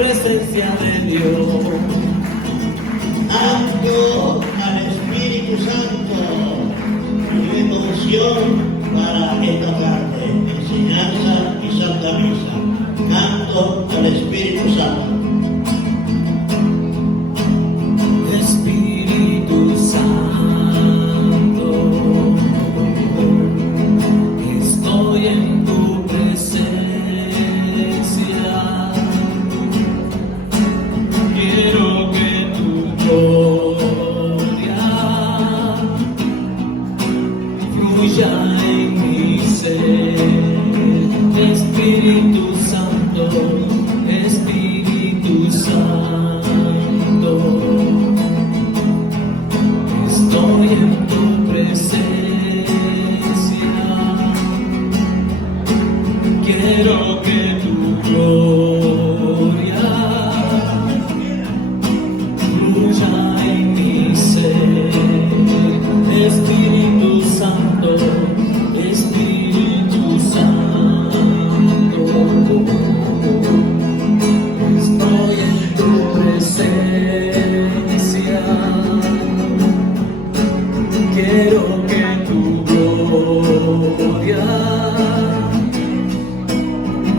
presencia de Dios. Ando al Espíritu Santo, mi devoción para esta tarde, enseñanza y Santa Misa. Canto al Espíritu Santo. Espíritu Santo, estoy en tu presencia. Quiero que tu gloria fluya en mi ser. Espíritu Santo, Espíritu Santo, estoy en tu presencia. Quiero que tu gloria fluya en mi ser. Espíritu Santo, Espíritu Santo, estoy en tu presencia. Quiero que tu gloria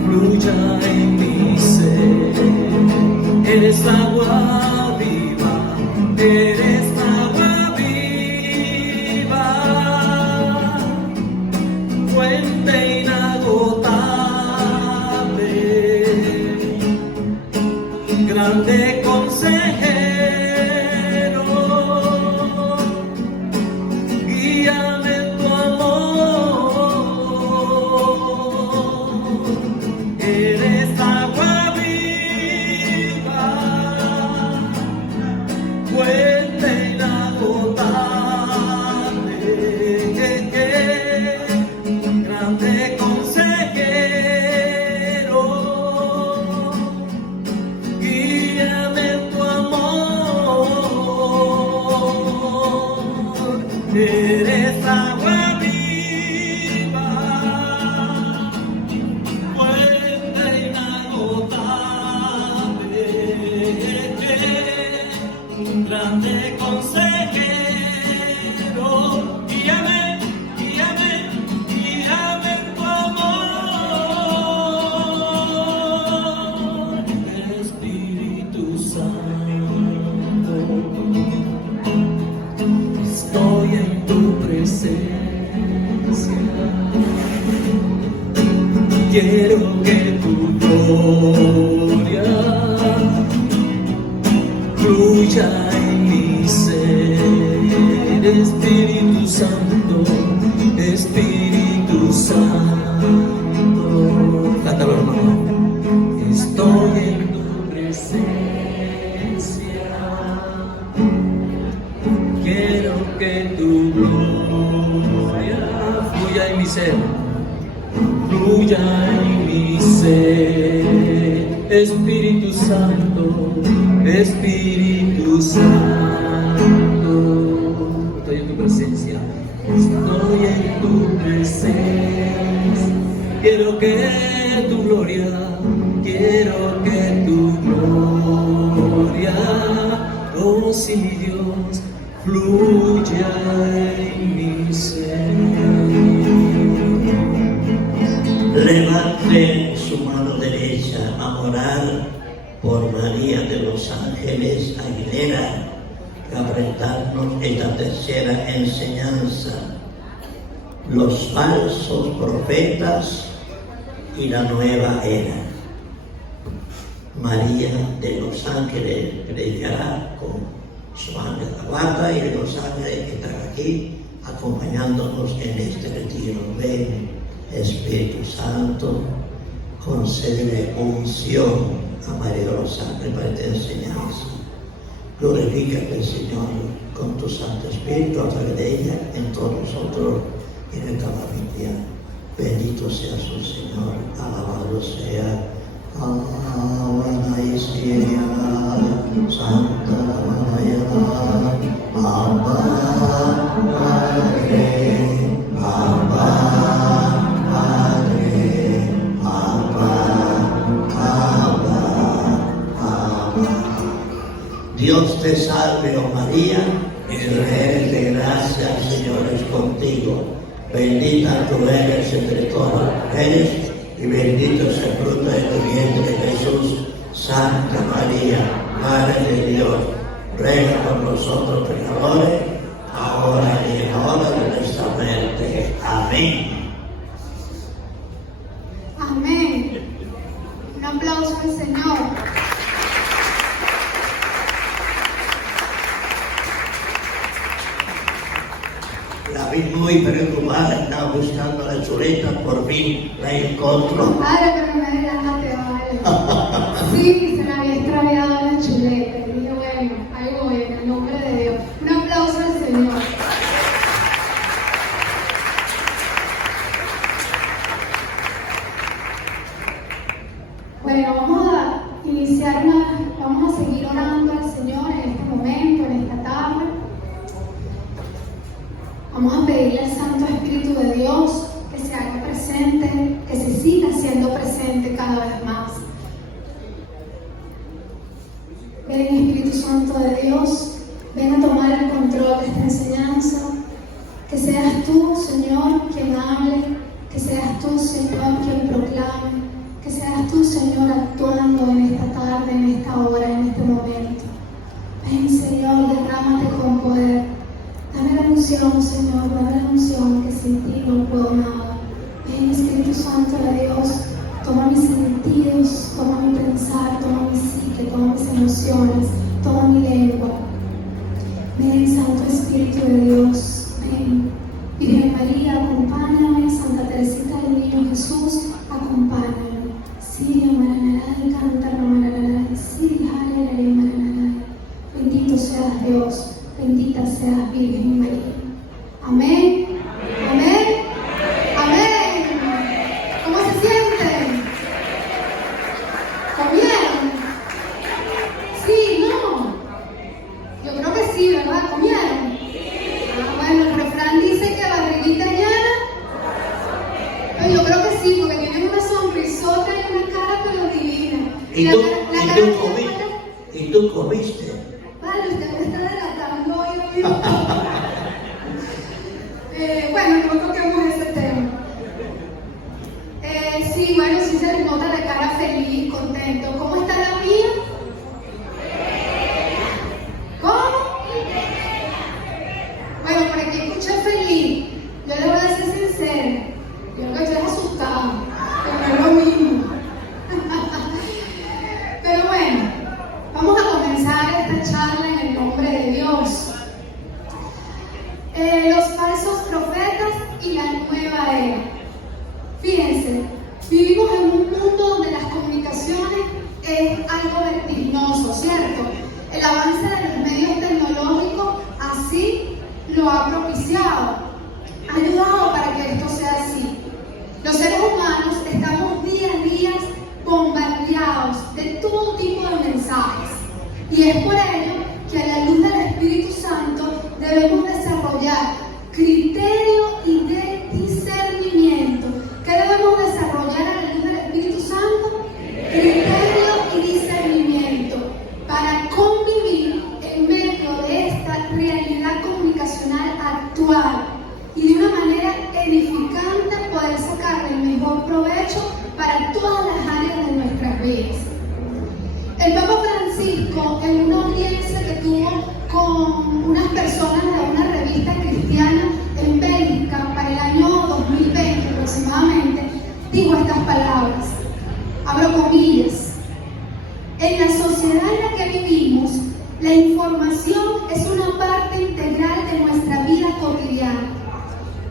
fluya en mi ser. Eres agua viva, eres agua viva, fuente inagotable, grande consejero, guíame en tu amor. Eres agua viva, fuente inagotable, grande consejero, guíame en tu amor. Eres agua viva, fuente inagotable, grande consejero, guíame, guíame, guíame en tu amor. Espíritu Santo, estoy en tu presencia. Quiero que tu gloria fluya en mi ser. Espíritu Santo, Espíritu Santo, cántalo, hermano. Estoy en tu presencia. Quiero que tu gloria fluya en mi ser, fluya en mi ser. Espíritu Santo, Espíritu Santo, estoy en tu presencia, estoy en tu presencia. Quiero que tu gloria, quiero que tu gloria, oh sí, Dios, fluya en mi ser. Levante su mano derecha a orar por María de los Ángeles Aguilera, que va a brindarnos esta tercera enseñanza: los falsos profetas y la nueva era. María de los Ángeles predicará con su ángel de la guarda y de los ángeles que están aquí acompañándonos en este retiro. Ven, Espíritu Santo, concédele unción a María de los Ángeles para esta enseñanza. Glorifícate, Señor, con tu Santo Espíritu a través de ella, en todos nosotros y en esta familia. Bendito sea su Señor, alabado sea. Santa María, Abba, Padre, Abba, Padre, Abba, Abba, Dios te salve, oh María, llena eres de gracia, el Señor es contigo. Bendita tú eres entre todas las mujeres, y bendito es el fruto de tu vientre, Jesús. Santa María, Madre de Dios, ruega por nosotros pecadores, ahora y en la hora de nuestra muerte. Amén. Amén. Un aplauso al Señor. La vi muy preocupada, estaba buscando la chuleta, por fin la encontró. Padre, pero me dejaste, vale. Sí, se me había extraviado la chuleta. Y dije, bueno, ahí voy, en el nombre de Dios. Un aplauso al Señor. Bueno, vamos a seguir orando al Señor en este momento, en esta tarde. Vamos a pedirle al Santo Espíritu de Dios que se haga presente, que se siga siendo presente cada vez más. Ven, Espíritu Santo de Dios, ven a tomar el control de esta enseñanza. Que seas tú, Señor, quien hable, que seas tú, Señor, quien proclame, que seas tú, Señor, actuando en esta tarde, en esta hora, en este momento. Ven, Señor, derrámate con poder. Dame la unción, Señor, dame la unción, que sin ti no puedo nada. Ven, Espíritu Santo de Dios, toma mis sentidos, toma mi pensar, toma mi psique, toma mis emociones, toma mi lengua. Ven, Santo Espíritu de Dios, ven. Virgen María, acompáñame. Santa Teresita del Niño Jesús, acompáñame. Siria Maranará, canta Maranará, Siria Maranará. Bendito seas Dios, bendita seas Virgen María. Amén. Amén. Amén. ¿Cómo se sienten? ¿Comieron? Sí, no. Yo creo que sí, ¿verdad? ¿Comieron? Bueno, el refrán dice que barriguita llena. Pero yo creo que sí, porque tienen una sonrisota y una cara que lo divina. ¿Y tú comiste? Vale, usted me está delatando hoy. Bueno, no toquemos ese tema. Sí, bueno, sí se les nota la cara feliz, contento. ¿Cómo está la mía? ¿Cómo? Bueno, por aquí escuché feliz. Yo le voy a ser sincera. Yo creo que estoy asustada. Que no es lo mismo. Pero bueno, vamos a comenzar esta charla en el nombre de Dios. Los falsos profetas y la nueva era. Fíjense, vivimos en un mundo donde las comunicaciones es algo vertiginoso, ¿cierto? El avance de los medios tecnológicos así lo ha propiciado, ha ayudado para que esto sea así. Los seres humanos estamos día a día bombardeados de todo tipo de mensajes, y es por ello que a la luz del Espíritu Santo debemos desarrollar criterio y de discernimiento. ¿Qué debemos desarrollar a la luz del Espíritu Santo? Criterio y discernimiento para convivir en medio de esta realidad comunicacional actual y de una manera edificante poder sacar el mejor provecho para todas las áreas de nuestras vidas. El Papa Francisco, en una audiencia que tuvo con unas personas de una revista cristiana en Bélgica para el año 2020 aproximadamente, dijo estas palabras, abro comillas: en la sociedad en la que vivimos, la información es una parte integral de nuestra vida cotidiana.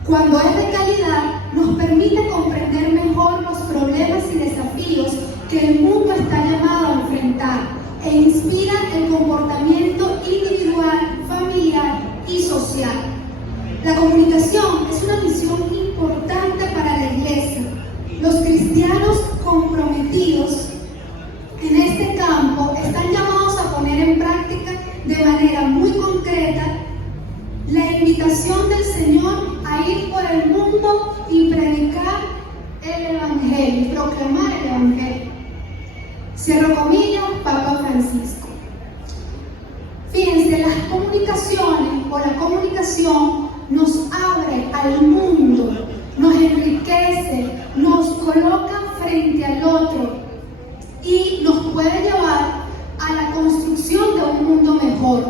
Cuando es de calidad, nos permite comprender mejor los problemas y desafíos que el mundo está llamado a enfrentar e inspira el comportamiento individual, familiar y social. La comunicación es una misión importante para la Iglesia. Los cristianos comprometidos en este campo están llamados a poner en práctica de manera muy concreta la invitación del Señor a ir por el mundo y predicar el Evangelio, proclamar el Evangelio. Cierro comillas, Papa Francisco. comunicación nos abre al mundo, nos enriquece, nos coloca frente al otro y nos puede llevar a la construcción de un mundo mejor.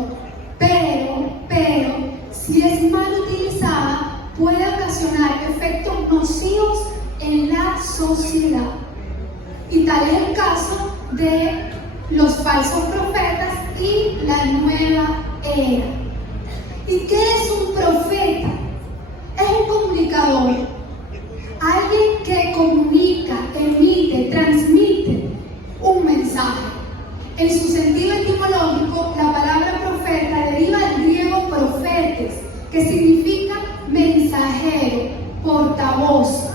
Pero, si es mal utilizada, puede ocasionar efectos nocivos en la sociedad. Y tal es el caso de los falsos profetas y la nueva era. ¿Y qué es un profeta? Es un comunicador, alguien que comunica, emite, transmite un mensaje. En su sentido etimológico, la palabra profeta deriva del griego profetes, que significa mensajero, portavoz.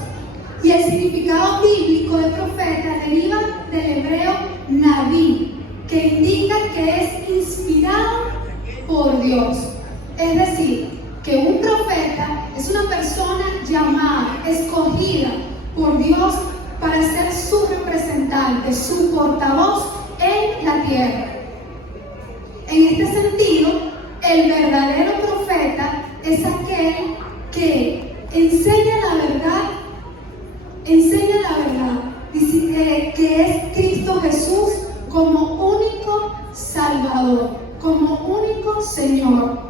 Y el significado bíblico de profeta deriva del hebreo naví, que indica que es inspirado por Dios. Es decir, que un profeta es una persona llamada, escogida por Dios para ser su representante, su portavoz en la tierra. En este sentido, el verdadero profeta es aquel que enseña la verdad, dice que es Cristo Jesús como único Salvador, como único Señor.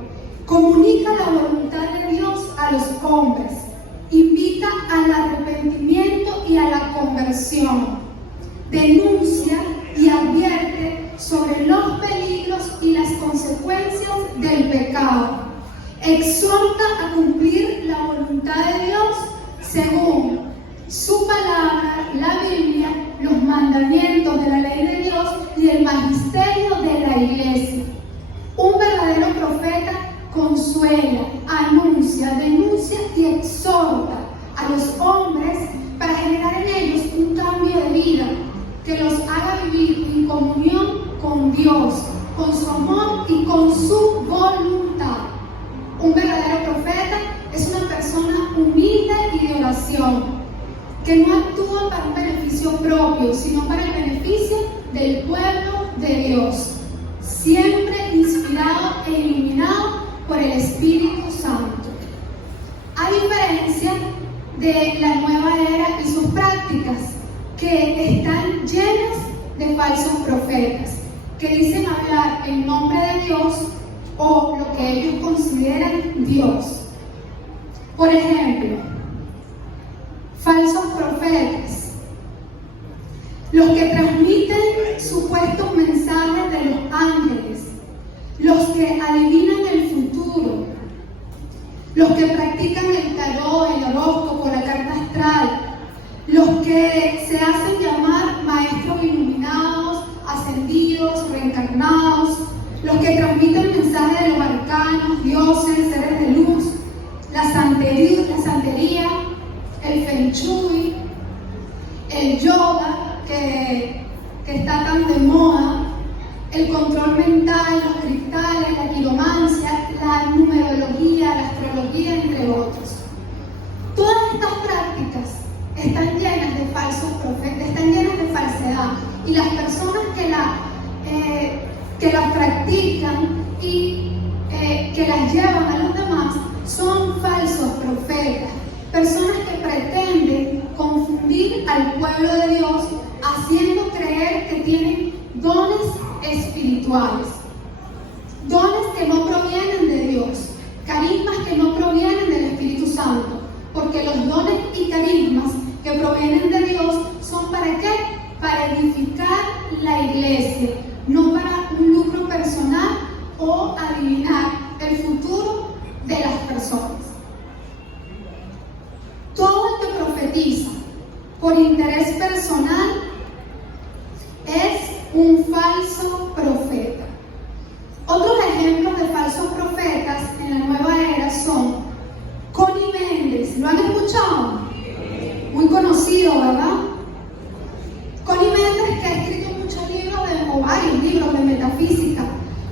Comunica la voluntad de Dios a los hombres, invita al arrepentimiento y a la conversión, denuncia y advierte sobre los peligros y las consecuencias del pecado, exhorta a cumplir la voluntad de Dios según su palabra, la Biblia, los mandamientos de la ley de Dios y el magisterio de la iglesia. Un verdadero profeta consuela, anuncia, denuncia y exhorta a los hombres para generar en ellos un cambio de vida que los haga vivir en comunión con Dios, con su amor y con su voluntad. Un verdadero profeta es una persona humilde y de oración, que no actúa para un beneficio propio, sino para el beneficio del pueblo de Dios, siempre inspirado e iluminado por el Espíritu Santo. A diferencia de la nueva era y sus prácticas, que están llenas de falsos profetas, que dicen hablar en nombre de Dios o lo que ellos consideran Dios. Por ejemplo, falsos profetas, los que transmiten supuestos mensajes de los ángeles, los que adivinan el futuro, los que practican el tarot, el horóscopo, la carta astral, los que se hacen llamar maestros iluminados, ascendidos, reencarnados, los que transmiten mensajes de los arcanos, dioses, seres de luz, la santería, el feng shui, el yoga que está tan de moda, el control mental, los cristales, la quiromancia, la numerología, la astrología, entre otros. Todas estas prácticas están llenas de falsos profetas, están llenas de falsedad, y las personas que las practican y que las llevan a los demás son falsos profetas, personas que pretenden confundir al pueblo de Dios, haciendo creer que tienen dones espirituales, dones que no provienen de Dios, carismas que no provienen del Espíritu Santo, porque los dones y carismas que provienen de Dios son ¿para qué? Para edificar la iglesia, no para un lucro personal o adivinar el futuro de las personas. Todo el que profetiza por interés personal es un falso profeta. Otros ejemplos de falsos profetas en la nueva era son Connie Méndez. ¿Lo han escuchado? Muy conocido, ¿verdad? Connie Méndez, que ha escrito muchos libros, o varios libros de metafísica,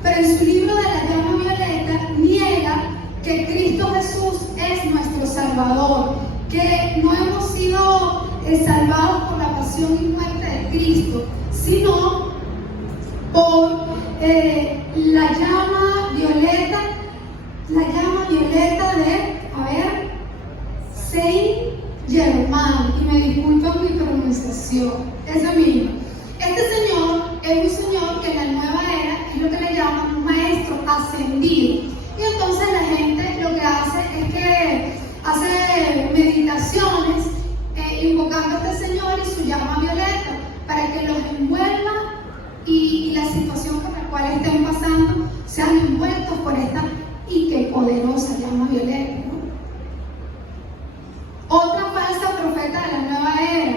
pero en su libro de la llama violeta niega que Cristo Jesús es nuestro Salvador, que no hemos sido salvados por la pasión y muerte de Cristo, sino por la llama violeta la llama violeta de, Saint Germain, y me disculpan mi pronunciación, ese mismo. Este señor es un señor que en la nueva era es lo que le llaman un maestro ascendido. Y entonces la gente lo que hace es que hace meditaciones invocando a este señor y su llama violeta para que los envuelva y la situación por la cual estén pasando sean envueltos por esta y qué poderosa llama violeta, ¿no? Otra falsa profeta de la nueva era,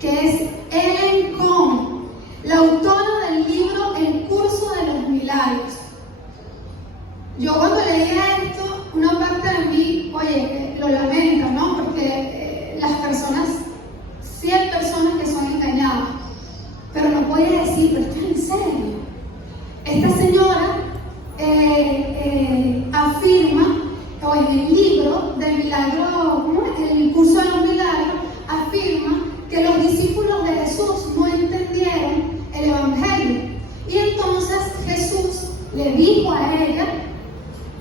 que es Ellen Kuhn, la autora del libro El curso de los milagros. Yo cuando leía esto, una parte de mí, lo lamenta, ¿no? Porque las personas, sí hay personas que son engañadas, pero no podía decir, pero esto es en serio. Esta señora afirma, o en el libro del milagro, ¿cómo es? El curso de los milagros, afirma que los discípulos de Jesús no entendieron el Evangelio. Y entonces Jesús le dijo a ella,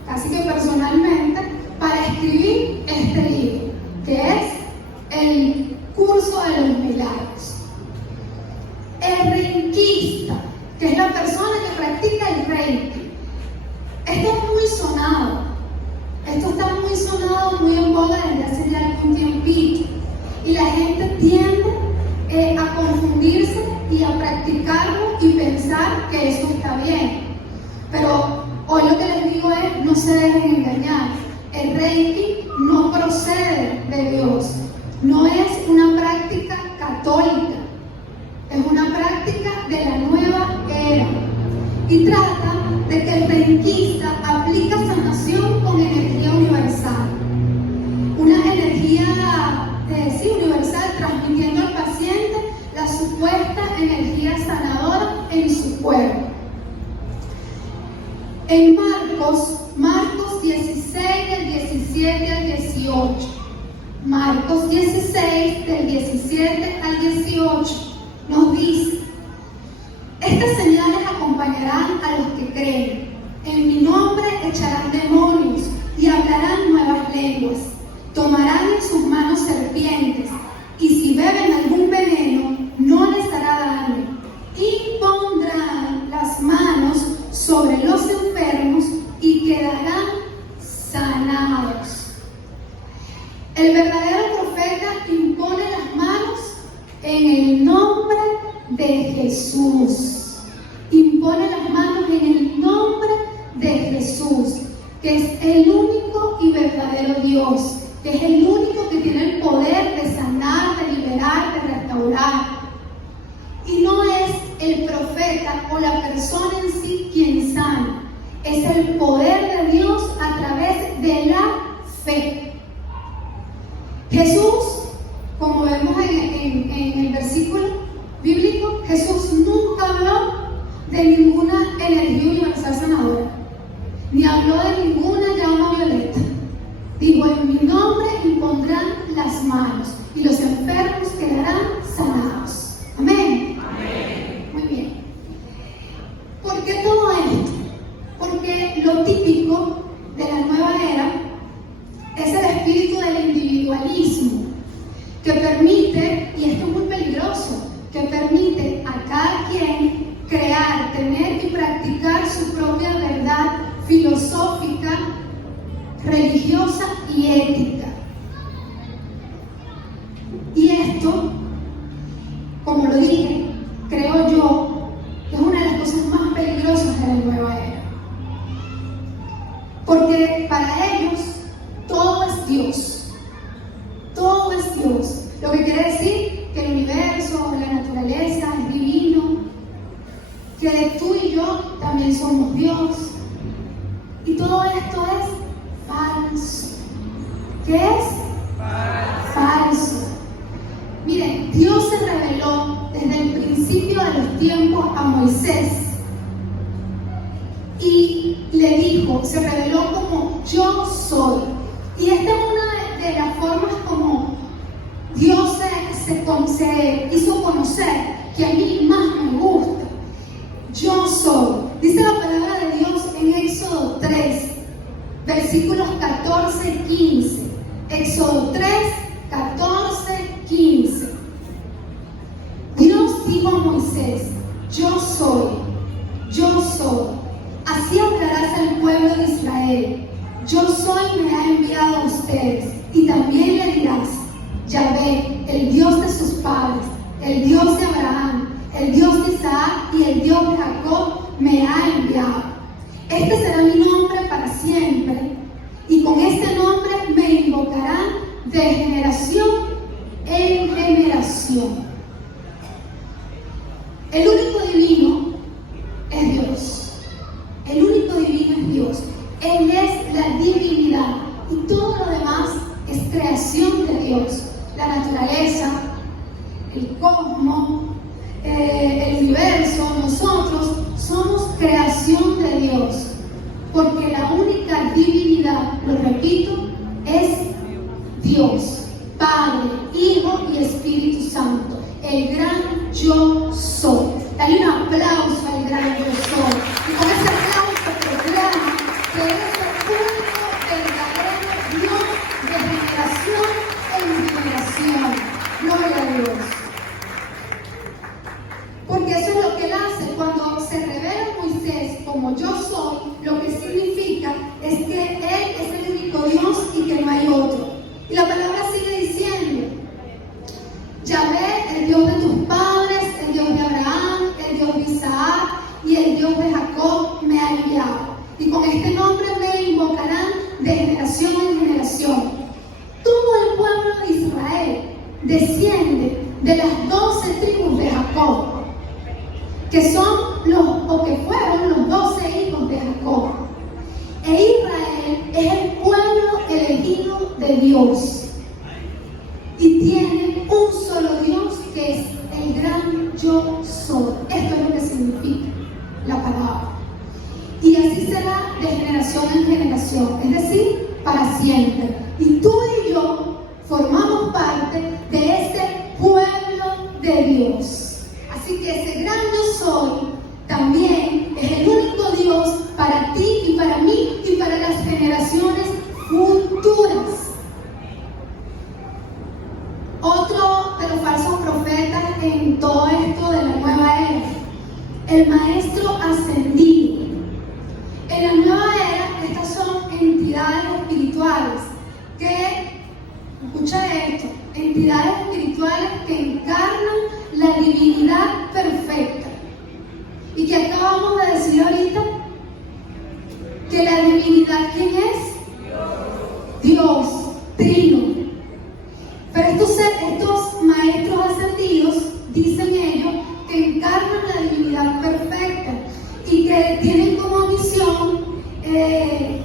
casi que personalmente, para escribir este libro, que es el curso de los milagros. El reikista, que es la persona que practica el reiki. Esto es muy sonado. Esto está muy sonado, muy en boga desde hace ya algún tiempito. Y la gente tiende a confundirse y a practicarlo y pensar que eso está bien. Pero hoy lo que les digo es, no se dejen engañar. El Reiki no procede de Dios. No es una práctica católica. Es una práctica de la nueva era. Y trata de que el reikista aplica sanación con energía universal. Una energía universal, transmitiendo al paciente la supuesta energía sanadora en su cuerpo. En Marcos 16, del 17 al 18. Marcos 16, del 17 al 18, nos dice: estas señales acompañarán a los que creen. En mi nombre echarán demonios y hablarán nuevas lenguas. Tomarán en sus manos serpientes y si beben algún veneno no les hará daño. Impondrán las manos sobre los enfermos y quedarán sanados. El verdadero profeta impone las manos en el nombre de Jesús. Impone las manos en el nombre de Jesús, que es el único y verdadero Dios, que es el único que tiene el poder de sanar, de liberar, de restaurar. Y no es el profeta o la persona en sí quien sana, es el poder de Dios a través de la fe. Jesús, como vemos en el versículo bíblico, Jesús nunca habló de ninguna energía universal sanadora, ni habló de ninguna llama violeta. Digo, en mi nombre impondrán las manos y los enfermos quedarán sanados. Amén. Amén. Muy bien. ¿Por qué todo esto? Porque lo típico de la nueva era es el espíritu del individualismo, que permite, y esto es muy peligroso, que permite a cada quien crear, tener y practicar su propia verdad filosófica, religiosa y ética. Y esto, como lo dije, creo yo, que es una de las cosas más peligrosas de la nueva era. Porque para ellos todo es Dios. Todo es Dios. Lo que quiere decir que el universo, la naturaleza es divino, que tú y yo también somos Dios. Y todo esto es falso. ¿Qué es? Falso. Miren, Dios se reveló desde el principio de los tiempos a Moisés y le dijo, se reveló como yo soy. Y esta es una de las formas como Dios se hizo conocer, que a mí más me gusta. Yo soy. Dice la palabra de Dios en Éxodo 3, versículos 14 y 15. Éxodo 3, 14, 15. Dios dijo a Moisés: yo soy, así hablarás al pueblo de Israel. Yo soy, me ha enviado a ustedes. Y también le dirás: Yahvé, el Dios de sus padres, el Dios de Abraham, el Dios de Isaac y el Dios de Jacob, me ha enviado. Este será mi nombre para siempre, y con este nombre me invocarán de generación en generación. El único divino es Dios. El único divino es Dios. Él es la divinidad, y todo lo demás es creación de Dios. La naturaleza, el cosmos, el universo, nosotros somos creación de Dios, porque la única divinidad, lo repito, es Dios, Padre, Hijo y Espíritu Santo, el gran yo soy. Dale un aplauso al gran yo soy, y con ese aplauso proclama que Él es el único, verdadero Dios de generación en generación. Gloria a Dios. Porque eso es lo que Él hace cuando se revela a Moisés como yo soy. Lo que significa es que Él es el único Dios y que no hay otro. Y la palabra sigue diciendo: Yahvé, el Dios de tus padres, el Dios de Abraham, el Dios de Isaac y el Dios de Jacob, me ha enviado. Y con este nombre me invocarán de generación en generación. Todo el pueblo de Israel desciende de las 12 tribus de Jacob, que son que fueron los 12 hijos de Jacob. E Israel es el pueblo elegido de Dios, y tiene un solo Dios, que es el gran yo soy. Esto es lo que significa la palabra. Y así será de generación en generación, es decir, para siempre. Y tú y yo formamos parte de este pueblo de Dios. Así que ese gran yo soy también es el único Dios para ti y para mí y para las generaciones futuras. Otro de los falsos profetas en todo esto de la nueva era, el maestro ascendido. En la nueva era, estas son entidades espirituales que, escucha esto, entidades espirituales que encarnan la divinidad perfecta. ¿Y qué acabamos de decir ahorita? Que la divinidad, ¿quién es? Dios, Trino. Pero estos maestros ascendidos, dicen ellos, que encarnan la divinidad perfecta y que tienen como misión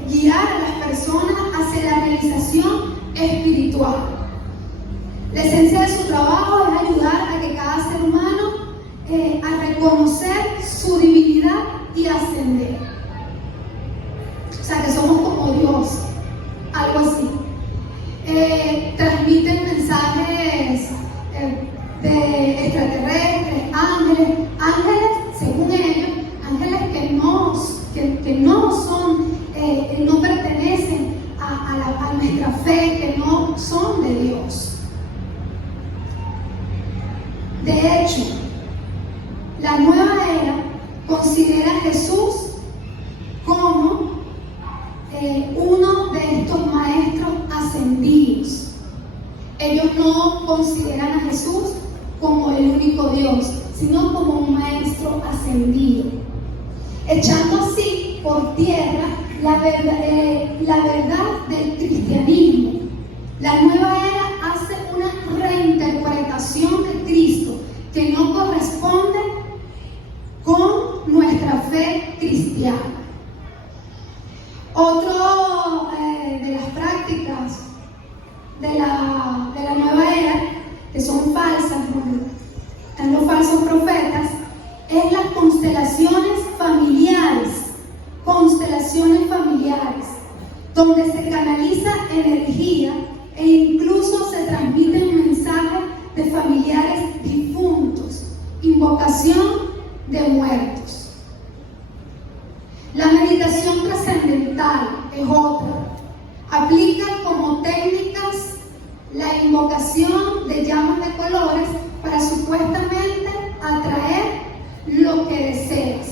guiar a las personas hacia la realización espiritual. La esencia de su trabajo es ayudar a que cada ser humano a reconocer su divinidad y ascender. O sea, que somos como Dios, algo así. Transmiten mensajes de extraterrestres, ángeles, según ellos, ángeles que no son, no pertenecen a nuestra fe, que no son de Dios. De hecho, la nueva era considera a Jesús como uno de estos maestros ascendidos. Ellos no consideran a Jesús como el único Dios, sino como un maestro ascendido, echando así por tierra la verdad del cristianismo. La nueva era hace una reinterpretación de Cristo que no corresponde con nuestra fe cristiana. Otro de las prácticas de la nueva era, que son falsas, están los falsos profetas, es las constelaciones familiares, donde se canaliza energía e incluso se transmiten mensajes de familiares difuntos, invocación de muertos. La meditación trascendental es otra. invocación de llamas de colores para supuestamente atraer lo que deseas.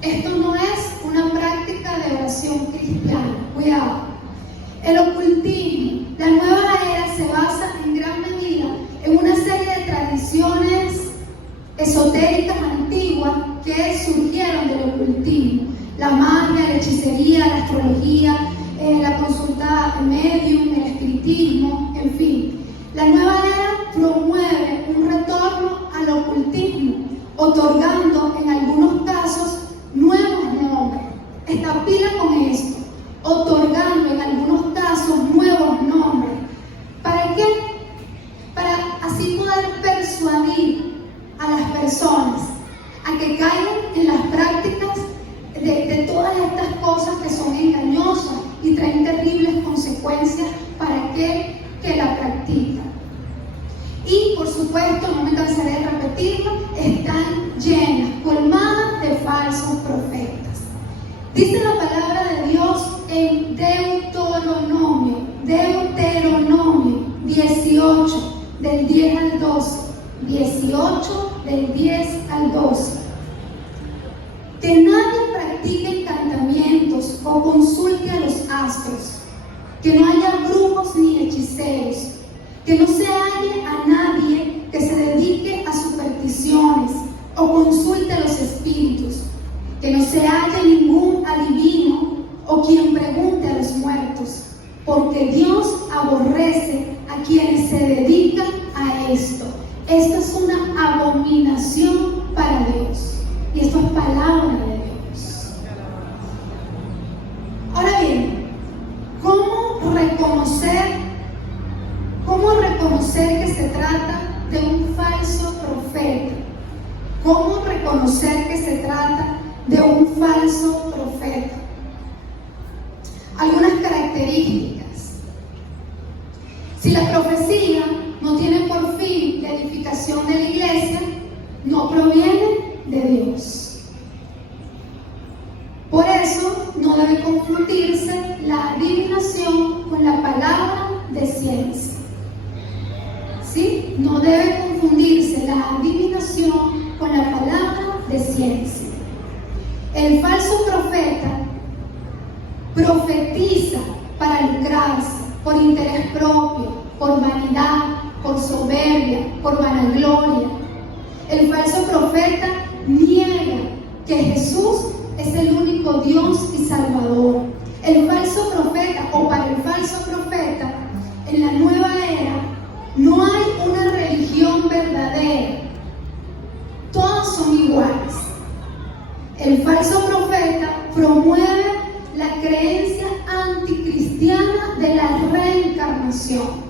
Esto no es una práctica de oración cristiana, cuidado. El ocultismo, la nueva era, se basa en gran medida en una serie de tradiciones esotéricas antiguas que surgieron del ocultismo: la magia, la hechicería, la astrología, la consulta medium, el espiritismo, en fin. La nueva era promueve un retorno al ocultismo, otorgando en algunos casos nuevos nombres. Está pila con esto, otorgando en algunos casos nuevos nombres. ¿Para qué? Para así poder persuadir a las personas a que caigan en las prácticas de todas estas cosas que son engañosas y traen terribles consecuencias para aquel que la practica. Y por supuesto, no me cansaré de repetirlo, están llenas, colmadas de falsos profetas. Dice la palabra de Dios en Deuteronomio 18, del 10 al 12. 18, del 10 al 12. Que nadie practique encantamientos o consulte a los astros, que no haya brujos ni hechiceros, que no se halle a nadie que se dedique a supersticiones o consulte a los espíritus, que no se halle ningún adivino o quien pregunte a los muertos, porque Dios aborrece a quienes se dedican a esto. Esto es una abominación para Dios. Y esto es palabra de Dios. Ahora bien, ¿cómo reconocer que se trata de un falso profeta? ¿Cómo reconocer que se trata de un falso profeta? Algunas características. Si la profecía no tiene por fin la edificación de la iglesia, no proviene de Dios. Por eso no debe confundirse la adivinación con la palabra de ciencia. ¿Sí? No debe confundirse la adivinación con la palabra de ciencia. El falso profeta profetiza para lucrarse, por interés propio, por vanidad, por soberbia, por vanagloria. El falso profeta niega que Jesús es el único Dios y Salvador. El falso profeta, o para el falso profeta, en la nueva era no hay una religión verdadera. Todos son iguales. El falso profeta promueve la creencia anticristiana de la reencarnación.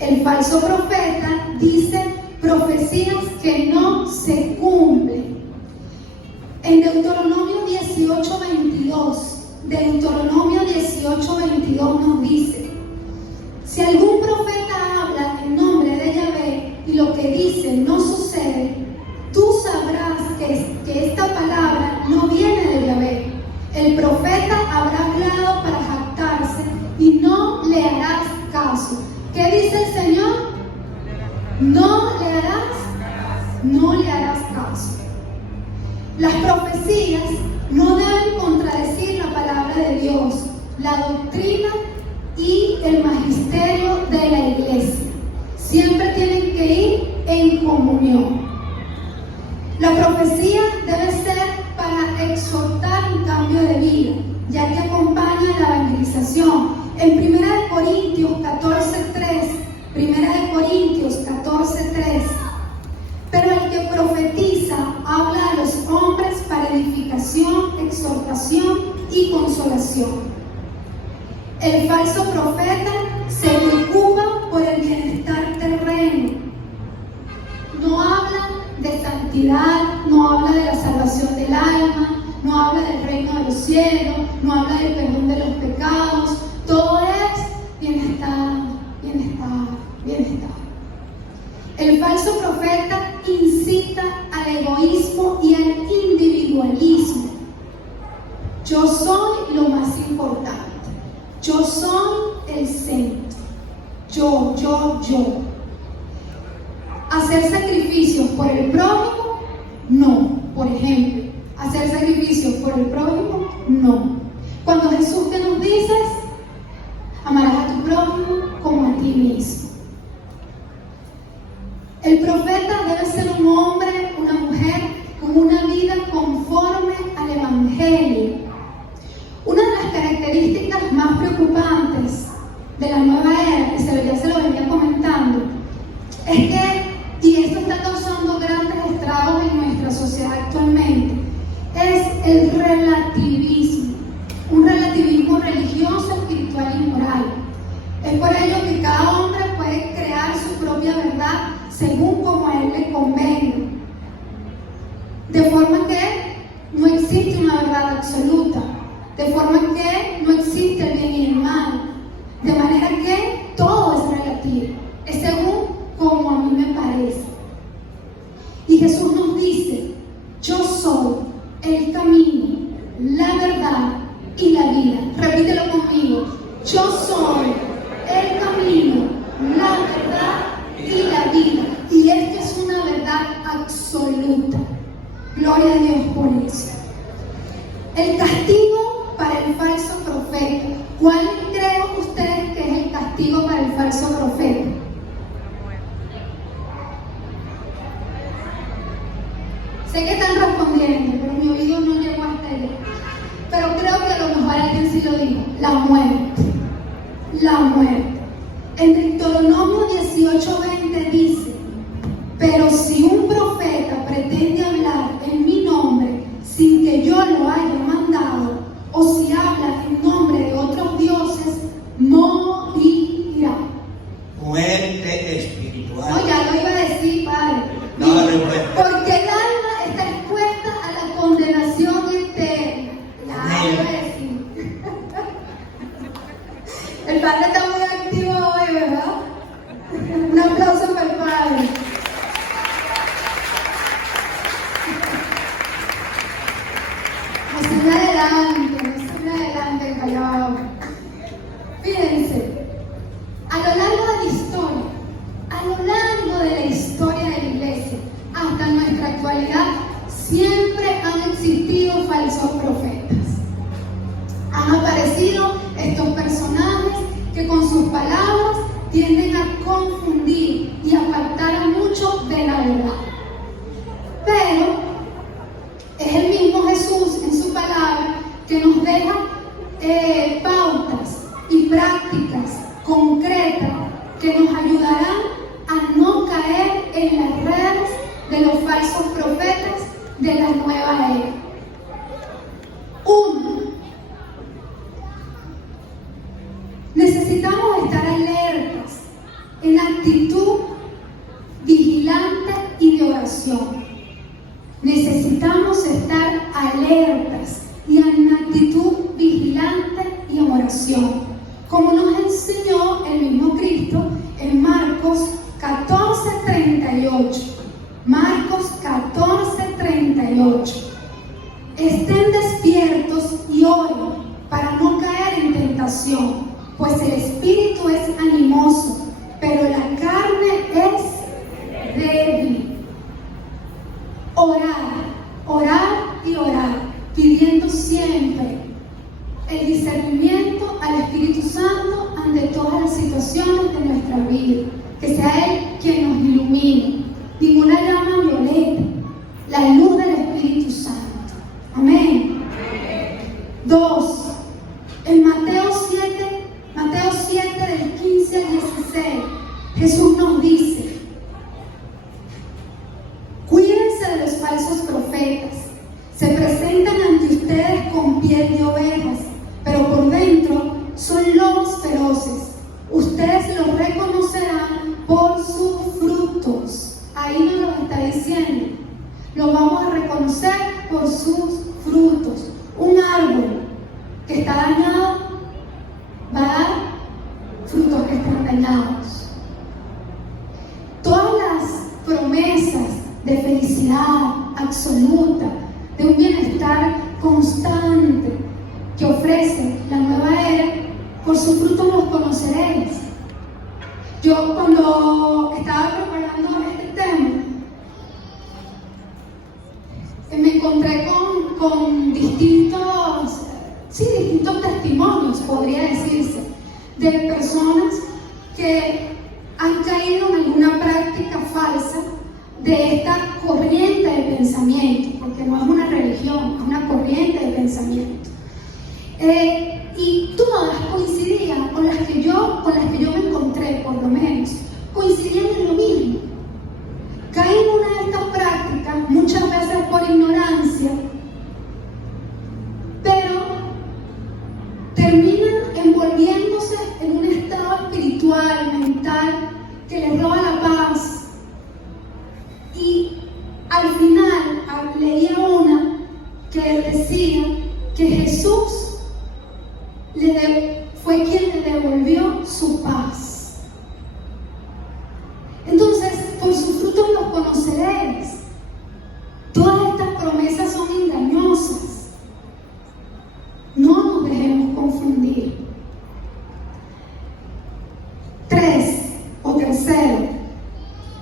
El falso profeta dice profecías que no se cumplen. En Deuteronomio 18:22 nos dice: si algún profeta habla en nombre de Yahvé y lo que dice no sucede, tú sabrás que esta palabra no viene de Yahvé. El profeta habrá hablado para jactarse y no le harás caso. ¿Qué dice el Señor? No le harás caso. Las profecías no deben contradecir la palabra de Dios, la doctrina y el magisterio de la iglesia. Siempre tienen que ir en comunión. La profecía debe ser para exhortar un cambio de vida, ya que acompaña la evangelización. En 1 Corintios 14:3, pero el que profetiza habla a los hombres para edificación, exhortación y consolación. El falso profeta se preocupa por el bienestar terreno. No habla de santidad, no habla de la salvación del alma, no habla del reino de los cielos, no habla del perdón de los pecados. Todo es bienestar, bienestar, bienestar. El falso profeta incita al egoísmo y al individualismo. Yo soy lo más importante. Yo soy el centro. yo. Hacer sacrificios por el prójimo, no. Por ejemplo, hacer sacrificios por el prójimo, no. Cuando Jesús te nos dice, amarás a tu prójimo como a ti mismo. El profeta debe ser un hombre, una mujer con una vida conforme al Evangelio. Una de las características más preocupantes de la nueva era, que ya se lo venía comentando, es que, y esto está causando grandes estragos en nuestra sociedad actualmente, es el relativismo, un relativismo religioso, espiritual y moral. Es por ello que cada hombre puede crear su propia verdad según como a él le convenga, de forma que no existe una verdad absoluta, de forma que no existe el bien y el mal, de manera que todo es relativo, es según como a mí me parece. Y Jesús nos dice: yo soy el camino, la verdad y la vida. Repítelo conmigo: yo soy el camino, la verdad y la vida. Y esto es una verdad absoluta. Gloria a Dios por eso. El castigo para el falso profeta. ¿Cuál creen ustedes que es el castigo para el falso profeta? Sé que están respondiendo, pero mi oído no llegó hasta allá. Pero creo que a lo mejor alguien sí lo dijo: la muerte. La muerte. En Deuteronomio 18:20 dice: pero si un profeta pretende hablar en mi nombre sin que yo lo haya mandado, o si habla en nombre de otros dioses, morirá. Muerte espiritual. No, ya lo iba a decir, padre. Dale, pues. Porque el alma está expuesta a la condenación eterna. Ya lo iba a decir. El padre está muy activo hoy, ¿verdad? Un aplauso para el padre. No se me adelante, callado. Fíjense, a lo largo de la historia de la iglesia, hasta nuestra actualidad, siempre han existido falsos profetas. Han aparecido estos personajes que con sus palabras tienden a confundir y apartar a muchos de la verdad. Pero es el mismo Jesús en su palabra que nos deja pautas y prácticas concretas que nos ayudarán a no caer en las redes de los falsos profetas de la nueva era. 1. Necesitamos estar alertas, en actitud vigilante y de oración. Necesitamos estar alertas y en actitud vigilante y en oración, como nos enseñó el mismo Cristo en Marcos 14:38. Marcos 14:38. Estén despiertos y oren para no caer en tentación, pues el espíritu es animoso, pero la carne es débil. Orar y orar, pidiendo siempre el discernimiento al Espíritu Santo ante todas las situaciones de nuestra vida, que sea Él quien nos ilumine. Ninguna llama violeta, la luz del Espíritu Santo. Amén. 2. En Mateo 7 del 15 al 16, Jesús nos dice: cuídense de los falsos profetas. Se presentan ante ustedes con piel de ovejas, pero por dentro son lobos feroces. Ustedes los reconocerán por sus frutos. Ahí nos lo está diciendo. Lo vamos a reconocer por sus frutos. Un árbol que está dañado va a dar frutos que están dañados. Todas las promesas de felicidad absoluta, de un bienestar constante que ofrece la nueva era, por sus frutos los conoceréis. Yo cuando estaba preparando este tema, me encontré con distintos testimonios, podría decirse, de personas que han caído en alguna práctica falsa de esta corriente de pensamiento, porque no es una religión, es una corriente de pensamiento. Y todas coincidían con las que yo me encontré, por lo menos, coincidían en lo mismo. Caí en una de estas prácticas, muchas veces por ignorancia, pero terminan envolviéndose en un estado espiritual, mental, que les roba la paz. Y al final leía una que decía que Jesús fue quien le devolvió su paz. Entonces, por sus frutos los conoceréis. Todas estas promesas son engañosas. No nos dejemos confundir. Tercero,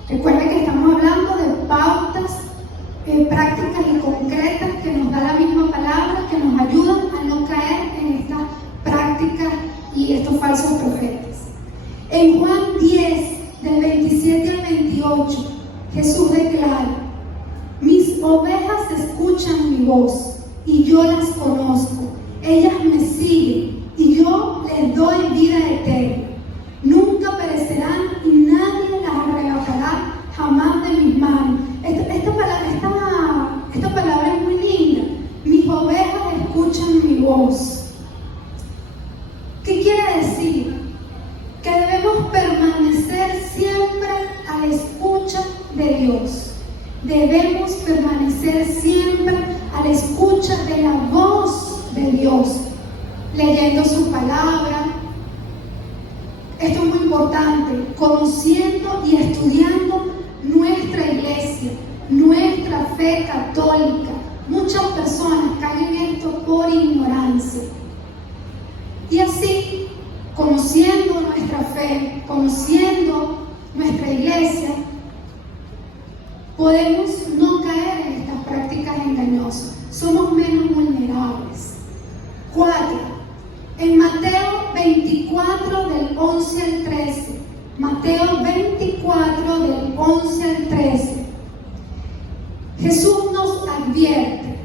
recuerden que estamos hablando de pautas prácticas y concretas que nos da la misma palabra, que nos ayudan a no caer en estas prácticas y estos falsos profetas. En Juan 10, del 27 al 28, Jesús declara: mis ovejas escuchan mi voz y yo las conozco, ellas me siguen y yo les doy vida eterna. Nunca perecerán y nadie las arrebatará jamás de mis manos. Esta palabra es muy linda. Mis ovejas escuchan mi voz. ¿Qué quiere decir? Que debemos permanecer siempre a la escucha de Dios. Debemos permanecer siempre a la escucha de la voz de Dios, leyendo su palabra. Esto es muy importante, conociendo y estudiando nuestra iglesia, nuestra fe católica. Muchas personas caen en esto por ignorancia. Y así, conociendo nuestra fe, conociendo nuestra iglesia, podemos no caer en estas prácticas engañosas. Somos menos vulnerables. 4. En Mateo 24, del 11 al 13. Mateo 24, del 11 al 13. Jesús nos advierte: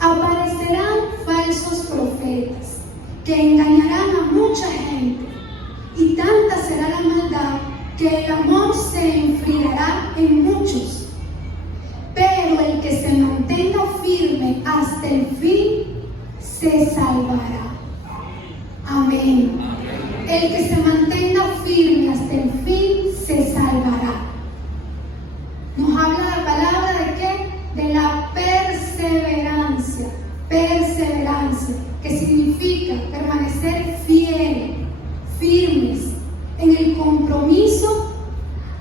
aparecerán falsos profetas que engañarán a mucha gente, y tanta será la maldad que el amor se enfriará en muchos. Pero el que se mantenga firme hasta el fin se salvará. Amén. El que se mantenga firme hasta el fin se salvará. Nos habla la palabra de qué? De la perseverancia. Perseverancia, que significa permanecer firmes en el compromiso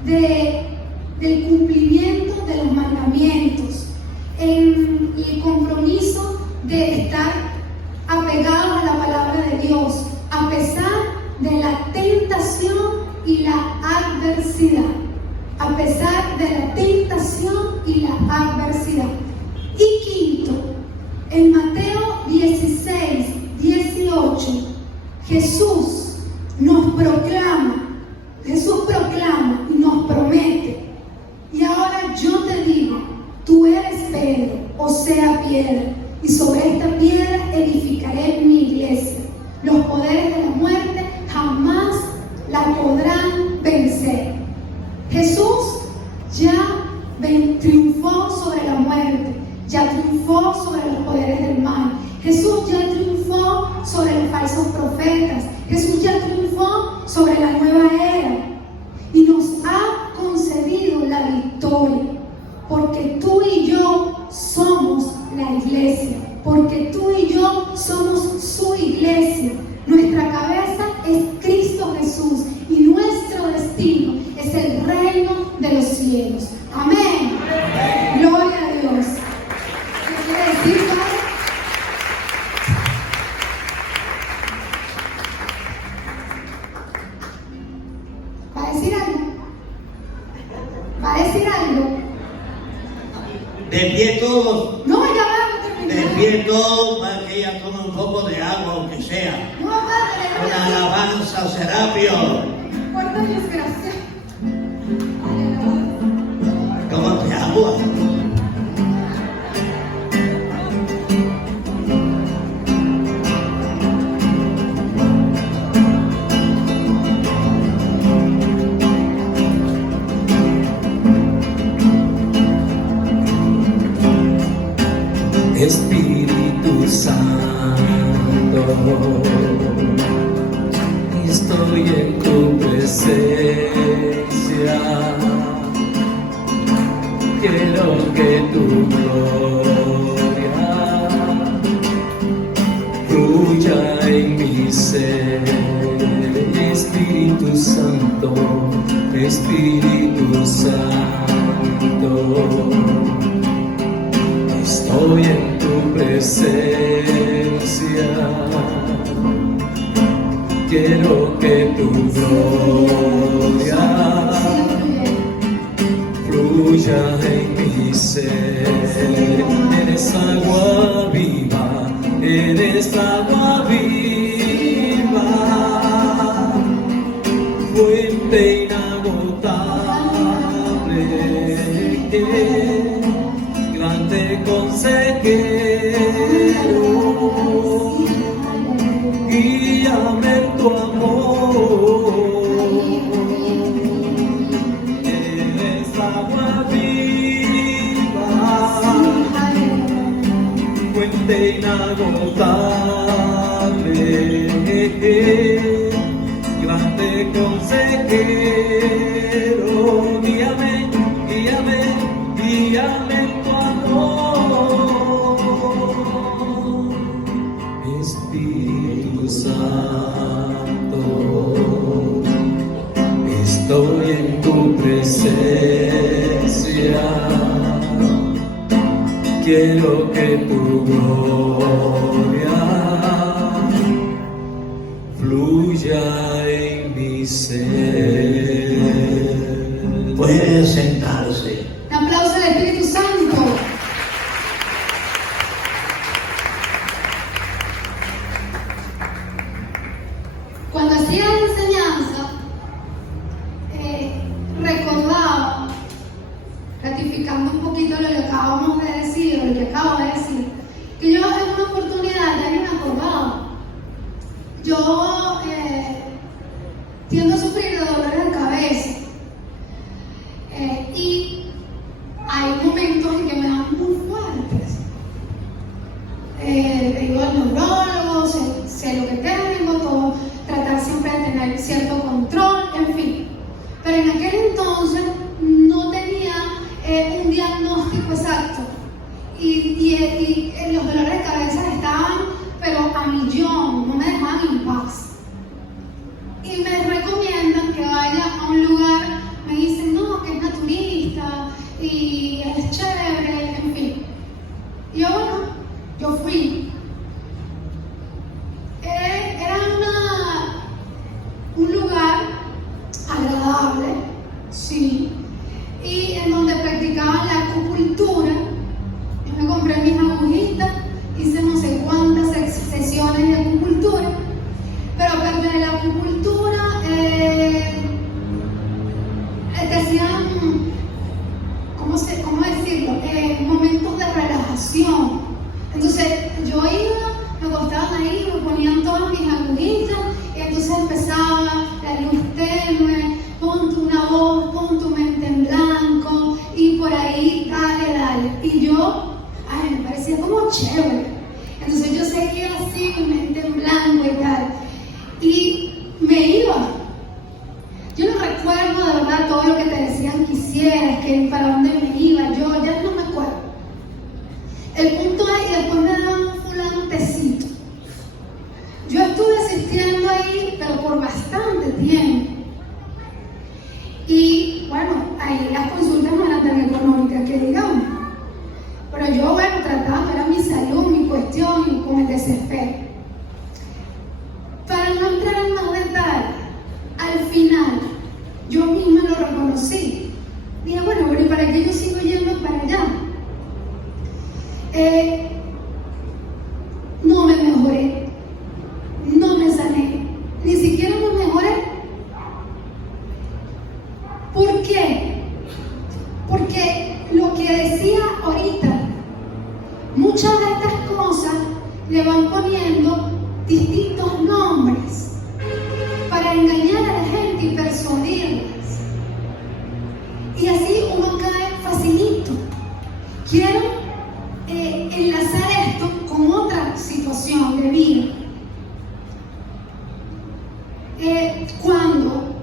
del cumplimiento de los mandamientos, en el compromiso de estar apegados a la palabra de Dios, a pesar de la tentación y la adversidad. A pesar de la tentación y la adversidad. Y quinto, en Mateo 16, 18, Jesús proclama y nos promete: y ahora yo te digo, tú eres Pedro, o sea, piedra, y sobre esta piedra edificaré mi iglesia. Los poderes de la muerte jamás la podrán vencer. Jesús ya triunfó sobre la muerte, ya triunfó sobre los poderes del mal. Jesús ya triunfó sobre los falsos profetas. Jesús ya triunfó sobre la nueva era y nos ha concedido la victoria, porque tú y yo somos la iglesia, porque tú y yo somos su iglesia. Nuestra cabeza es Cristo Jesús y nuestro destino es el reino de los cielos. Amén. Gloria a Dios. ¿Qué quiere decir, Padre? pie todos para que ella tome un poco de agua, aunque sea. No, Padre, Una gracias. alabanza, Serapio. Cuánta desgracia. Tómate agua. Espíritu Santo, estoy en tu presencia. Quiero que tu gloria fluya en mi ser. Espíritu Santo, Espíritu Santo, estoy en tu presencia. Quiero que tu gloria fluya en mi ser. Eres agua viva, eres agua viva, fuente inagotable, grande consejero, guíame en tu amor. Eres agua viva, fuente inagotable, grande consejero, guíame, guíame, guíame en tu amor. Espíritu Santo, estoy en tu presencia. Quiero que tu gloria fluya en mi ser. Puede sentarse. Un aplauso al Espíritu Santo. Cuando hacía la enseñanza, recordaba, ratificando un poquito lo que acabamos de decir, o lo que acabo de decir, que yo en una oportunidad, ya ni me acordaba, yo tiendo a sufrir de dolores de cabeza. Y hay momentos en que me dan muy fuertes. Digo al neurólogo, sé lo que tengo, todo, tratar siempre de tener cierto control, en fin. Pero en aquel entonces no tenía un diagnóstico exacto. Y los dolores de cabeza estaban, pero a millón, no me dejaban en paz. Y me recomiendan que vaya a un lugar, me dicen, no, que es naturista y es chévere, en fin. Y yo, bueno, yo fui. Era un lugar agradable, sí, y en donde practicaban la acupuntura. Yo me compré mis agujitas, hice no sé cuántas sesiones de acupuntura, pero aparte de la acupuntura, te hacían, ¿cómo decirlo? Momentos de relajación. Entonces yo iba, me acostaban ahí, me ponían todas mis agujitas y entonces empezaba la luz tenue, pon una voz, pon tu mente en blanco y por ahí, dale, dale. Y yo, me parecía como chévere. Entonces yo seguía así, mi mente en blanco y tal. Y me iba. Yo no recuerdo de verdad todo lo que te decían que hicieras, que para dónde me iba, yo ya no me acuerdo. El punto es, y después me daban un fulano tecito. Yo estuve asistiendo ahí, pero por bastante tiempo. Y bueno, ahí las consultas no eran tan económicas que digamos. Pero yo, bueno, tratando, era mi salud, mi cuestión y con el desespero. Para no entrar en más detalle, al final, yo misma lo reconocí. Dije, bueno, pero ¿y para qué yo sigo le van poniendo distintos nombres para engañar a la gente y persuadirlas. Y así uno cae facilito. Quiero enlazar esto con otra situación de vida. Cuando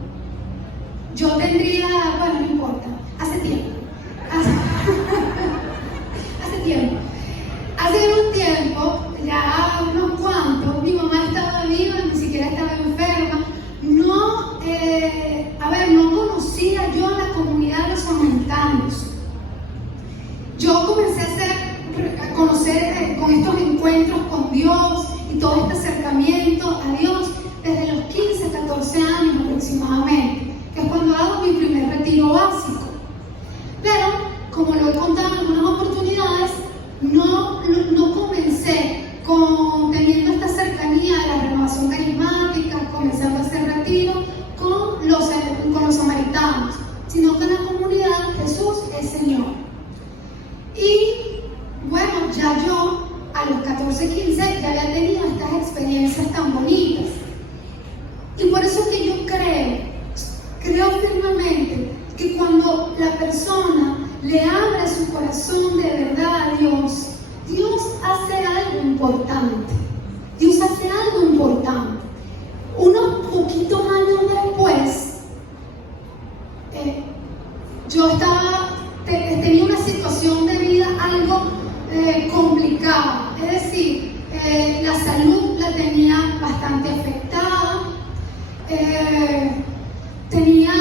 yo tendría, bueno, no importa, hace tiempo. Hace un tiempo, ya unos cuantos, mi mamá estaba viva, ni siquiera estaba enferma. No conocía yo la comunidad de los samaritanos. Yo comencé a conocer con estos encuentros con Dios y todo este acercamiento a Dios desde los 15, 14 años aproximadamente, que es cuando hago mi primer retiro básico. Pero, como lo he contado en algunas oportunidades, no comencé teniendo esta cercanía de la renovación carismática, comenzando a hacer retiro con los samaritanos, sino que en la comunidad Jesús es Señor. Y bueno, ya yo a los 14, 15 ya había tenido estas experiencias tan bonitas. Y por eso es que yo creo firmemente que cuando la persona le abre su corazón de verdad a Dios, Dios hace algo importante. Dios hace algo importante. Unos poquitos años después, yo tenía una situación de vida algo complicada. Es decir, la salud la tenía bastante afectada. Tenía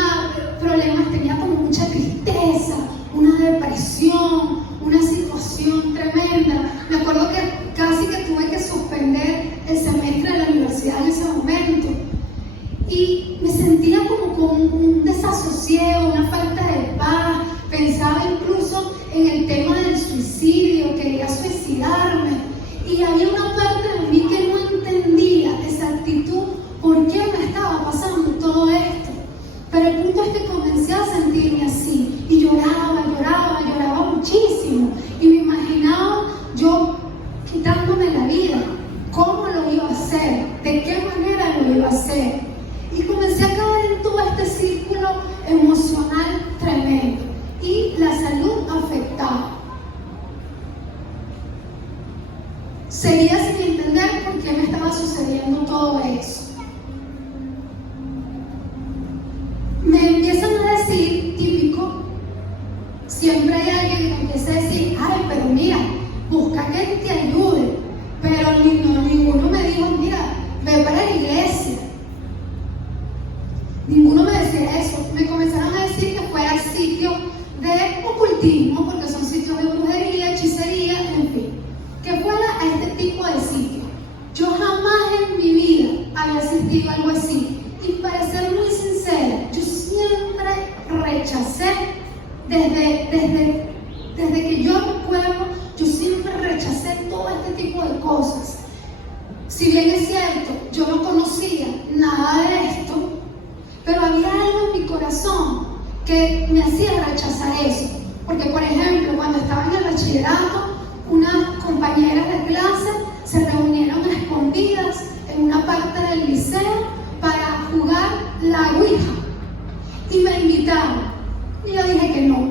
problemas, tenía como mucha tristeza, una depresión, una situación tremenda. Me acuerdo que casi que tuve que suspender el semestre de la universidad en ese momento. Y me sentía como con un desasosiego, una falta de paz. Pensaba incluso en el tema del suicidio, quería suicidarme. Y había una parte de mí que no entendía esa actitud, por qué me estaba pasando todo esto. Pero el punto es que comencé a sentirme así. Y lloraba muchísimo. Y me imaginaba yo quitándome la vida. ¿Cómo lo iba a hacer? ¿De qué manera lo iba a hacer? Y comencé a caer en todo este círculo emocional tremendo. Y la salud afectada. Seguía sin entender por qué me estaba sucediendo todo eso. Me empiezan a decir, típico, siempre hay alguien que me empieza a decir, ay, pero mira, busca que te ayude. Pero ninguno me dijo, mira, ve para la iglesia. Ninguno me decía eso. Me comenzaron a decir que fuera sitio de ocultismo, porque son sitios de brujería, hechicería, en fin. Que fuera a este tipo de sitio. Yo jamás en mi vida había asistido a algo así. Y para ser muy sincera, yo siempre rechacé, desde que yo recuerdo, yo siempre rechacé todo este tipo de cosas. Si bien es cierto, yo no conocía nada de esto, pero había algo en mi corazón que me hacía rechazar eso. Porque, por ejemplo, cuando estaba en el bachillerato, unas compañeras de clase se reunieron a escondidas en una parte del liceo para jugar la Ouija y me invitaron y yo dije que no,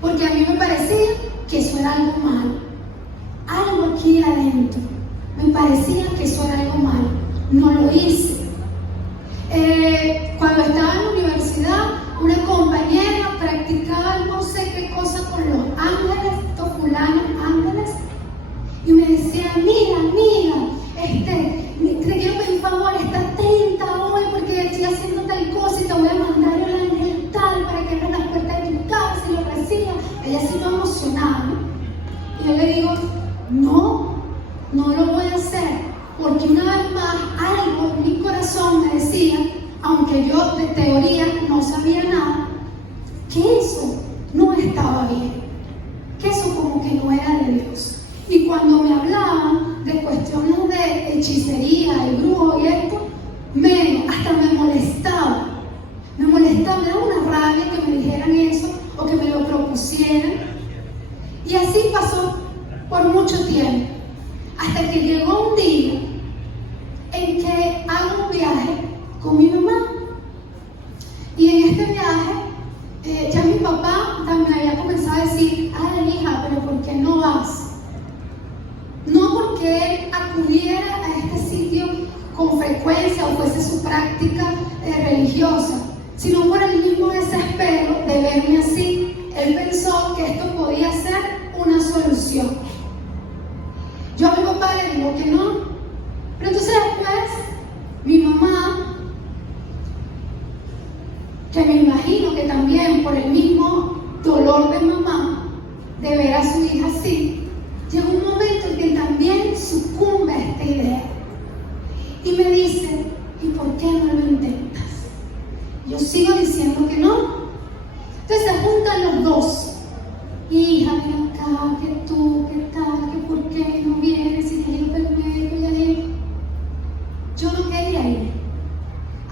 porque a mí me parecía que eso era algo malo, algo aquí adentro me parecía que eso era algo malo, no lo hice. Cuando estaba en la universidad, una compañera practicaba no sé qué cosa con los ángeles, estos fulanos ángeles, y me decía, mira, te quiero pedir un favor, está atenta hoy porque estoy haciendo tal cosa y te voy a mandar el ángel tal para que abra las puertas de tu casa y lo reciba. Ella se iba emocionada, ¿no? Y yo le digo, no lo voy a hacer, porque una vez más algo en mi corazón me decía, aunque yo de teoría no sabía nada, que eso no estaba bien, que eso como que no era de Dios. Y cuando me hablaban de cuestiones de hechicería y brujo y esto, hasta me molestaba, me daba una rabia que me dijeran eso o que me lo propusieran. Y así pasó por mucho tiempo, hasta que llegó un día en que hago un viaje con mi mamá. Y en este viaje, ya mi papá también había comenzado a decir: ay, hija, pero ¿por qué no vas? No porque él acudiera a este sitio con frecuencia o fuese su práctica religiosa, sino por el mismo desespero de verme así. Él pensó que esto podía ser una solución. Yo a mi papá le digo que no. Pero entonces después, mi mamá, que me imagino que también por el mismo dolor de mamá de ver a su hija así, llegó un momento en que también sucumbe a esta idea y me dice: ¿y por qué no lo intentas? Yo sigo diciendo que no. Entonces se juntan los dos: hija, ven acá, que tú, que tal, que por qué no vienes, y te digo que el médico ya dijo. Yo no quería ir.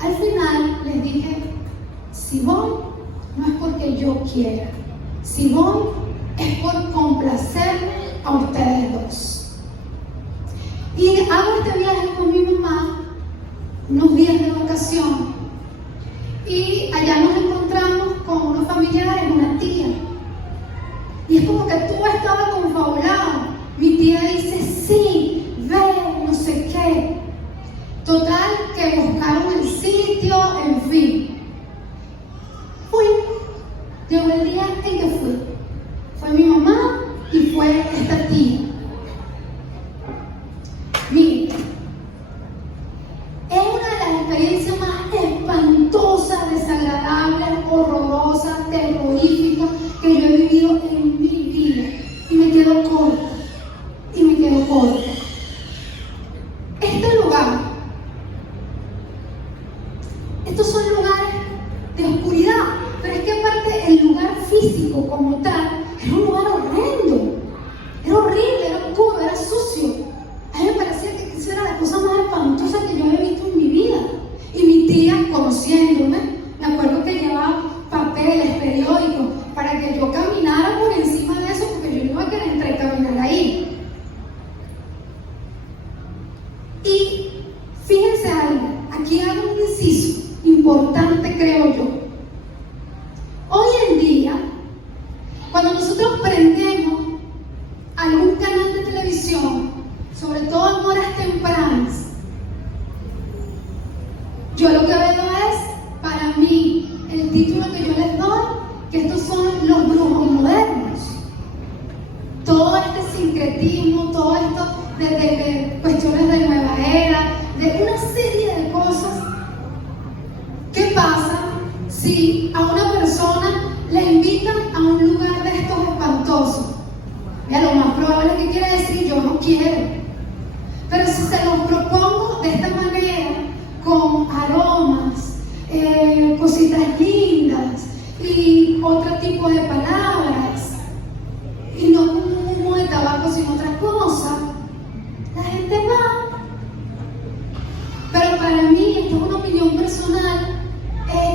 Al final les dije: si voy, no es porque yo quiera. Si voy, es por complacerme a ustedes dos. Y hago este viaje con mi mamá, unos días de vacación, y allá nos encontramos con unos familiares, una tía. Y es como que todo estaba confabulado. Mi tía dice: sí, ve, no sé qué. Total, que buscaron el sitio, en fin. Fui. Llegó el día en que fui. Fue mi mamá y fue esta tía. Miren, es una de las experiencias más espantosas, desagradables, horrorosas, terroríficas que yo he vivido en mi vida. Y me quedo corta. Este lugar, estos son lugares de oscuridad, pero es que aparte el lugar físico como tal era un lugar horrendo, era horrible, era oscuro, era sucio. A mí me parecía que eso era la cosa más espantosa que yo había visto en mi vida. Y mi tía, conociéndome, me acuerdo que llevaba papeles, periódicos, para que yo caminara por encima de eso, porque yo no iba a querer entrar y caminar ahí. Y fíjense algo, aquí hago un inciso importante, creo yo. Hoy en día, cuando nosotros prendemos algún canal de televisión, sobre todo en horas tempranas, yo lo que veo es, para mí, el título que yo les doy, que estos son los brujos modernos. Todo este sincretismo, todo esto de cuestiones de nueva era, de una serie de cosas. ¿Qué pasa si a una persona le invitan a un lugar de estos espantosos? Ya lo más probable es que quiera decir: yo no quiero. Pero si se los propongo de esta manera, con aromas, cositas lindas y otro tipo de palabras, y no con un humo de tabaco sino otra cosa, la gente va. Pero para mí, esto es una opinión personal,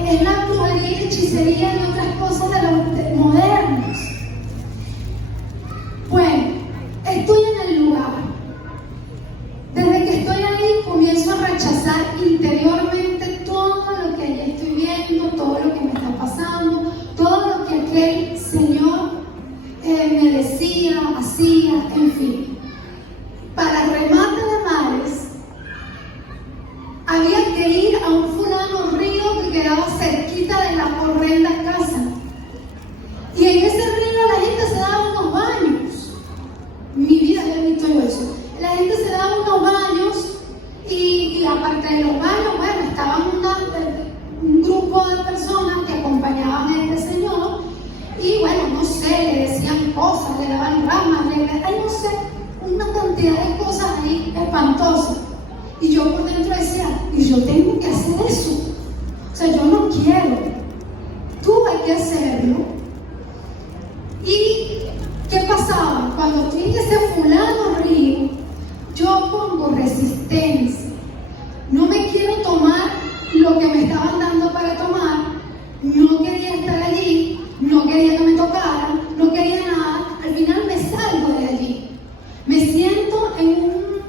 es la brujería y hechicería y otras cosas de los modernos. Bueno, estoy en el lugar. Desde que estoy ahí comienzo a rechazar interiormente todo lo que allí estoy viendo, todo lo que me está pasando, todo lo que aquel señor me decía, hacía, en fin. Para remate de males, había que ir a un fulano río que quedaba cerquita de la horrenda casa. Y en ese río la gente se daba unos baños. En mi vida había visto yo eso. La gente se daba unos baños y aparte de los baños, bueno, estaban un grupo de personas que acompañaban a este señor y bueno, no sé, le decían cosas, le daban ramas, no sé, una cantidad de cosas ahí espantosas. Y yo por dentro decía: y yo tengo que hacer eso. O sea, yo no quiero. Tuve que hacerlo. ¿Y qué pasaba? Cuando estoy en ese fulano río, yo pongo resistencia. No me quiero tomar lo que me estaban dando para tomar. No quería estar allí. No quería que me tocaran. No quería nada. Al final me salgo de allí. Me siento en un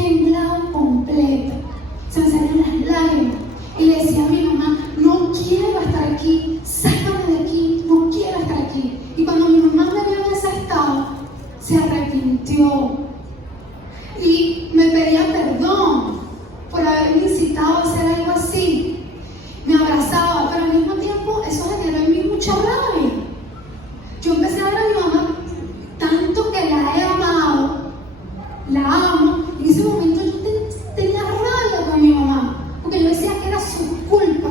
temblaba completo, se me salían las lágrimas y le decía a mi mamá, no quiero estar aquí, sácame de aquí, no quiero estar aquí. Y cuando mi mamá me vio en ese estado, se arrepintió y me pedía perdón por haberme incitado a hacer algo así. Me abrazaba, pero al mismo tiempo eso generó en mí mucha rabia. Yo empecé a ver a mi mamá tanto que la he amado, la amo. En ese momento yo tenía rabia con mi mamá, porque yo decía que era su culpa,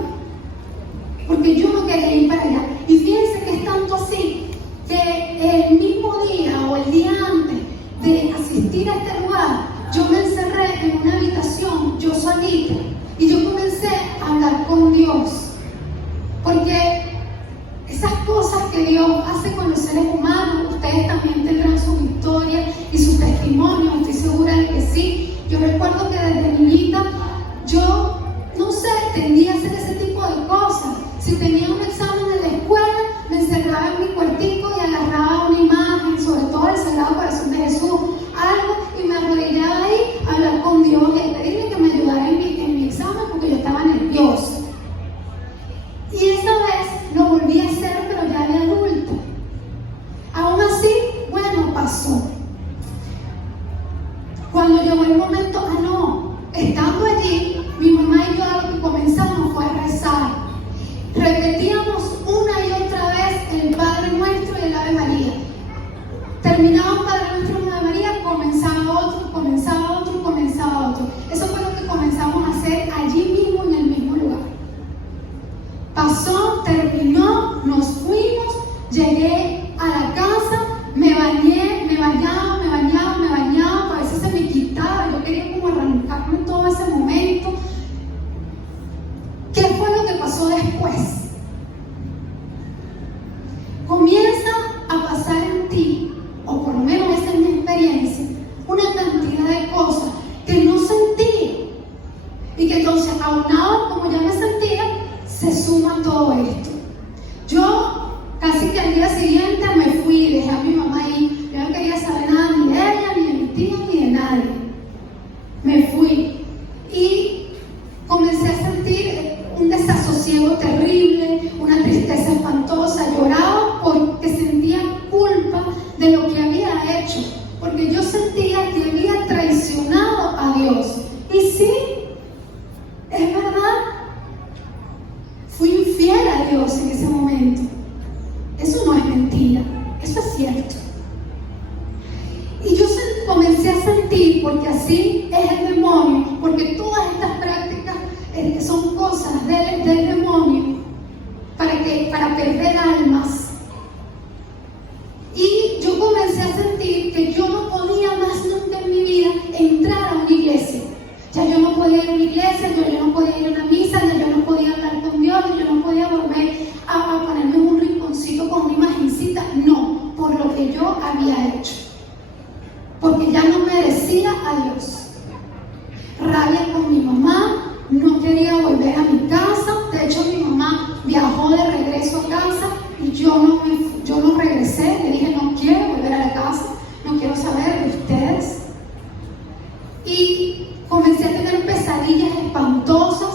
porque yo no quería ir para allá. Y fíjense que es tanto así que el mismo día o el día antes de asistir a este lugar, yo me encerré en una habitación, yo solita, y yo comencé a hablar con Dios, porque esas cosas que Dios hace con los seres humanos, ustedes también tendrán su historia y su testimonio, estoy segura de que sí. Yo recuerdo que desde niñita yo, no sé, tendía a hacer ese tipo de cosas. Si tenía un examen en la escuela, me encerraba en mi cuartico y agarraba una imagen, sobre todo el Sagrado Corazón de Jesús, algo, y me arrodillaba ahí a hablar con Dios y pedirle que me ayudara en mi examen porque yo estaba nerviosa. Y esa vez lo volví a hacer, pero ya de adulta. Aún así, bueno, pasó. Cuando llegó el momento, estando allí, mi mamá y yo lo que comenzamos fue a rezar. Repetíamos una y otra vez el Padre Nuestro y el Ave María. Terminaba un Padre Nuestro y un Ave María, comenzaba otro, comenzaba otro, comenzaba otro. Eso fue lo que comenzamos a hacer allí mismo, en el mismo lugar. Pasó, terminó, nos fuimos, llegué a la casa, me bañé, me bañaba, a veces se me quitaba, yo quería como arrancarme todo ese momento. ¿Qué fue lo que pasó después? Comienza a pasar en ti, o por lo menos esa es mi experiencia, una cantidad de cosas que no sentía, y que entonces, aunado como ya me sentía, se suma todo esto. Yo casi que al día siguiente me fui y dejé a mi mamá ahí. Yo no quería saber nada ni de ella, ni de mi tía, ni de nadie. Me fui y comencé a sentir un desasosiego terrible, una tristeza espantosa. Lloraba porque sentía culpa de lo que había hecho, porque yo sentía que había traicionado a Dios. Y sí, es verdad, fui infiel a Dios en ese momento. Eso no es mentira, eso es cierto. Y yo comencé a sentir, porque así es el demonio, porque todas estas prácticas son cosas del demonio para perder almas. Y yo comencé a sentir que yo no podía más nunca en mi vida entrar a una iglesia. Ya yo no podía ir a una iglesia, yo no podía ir a una misa, ya yo no podía hablar con Dios, yo no podía volver a ponerme en un rinconcito con una imagencita. No, por lo que yo había hecho. Porque ya no merecía a Dios. Rabia con mi mamá, no quería volver a mi casa. De hecho, mi mamá viajó de regreso a casa y yo no regresé. Le dije, no quiero volver a la casa, no quiero saber de ustedes. Y comencé a tener pesadillas espantosas.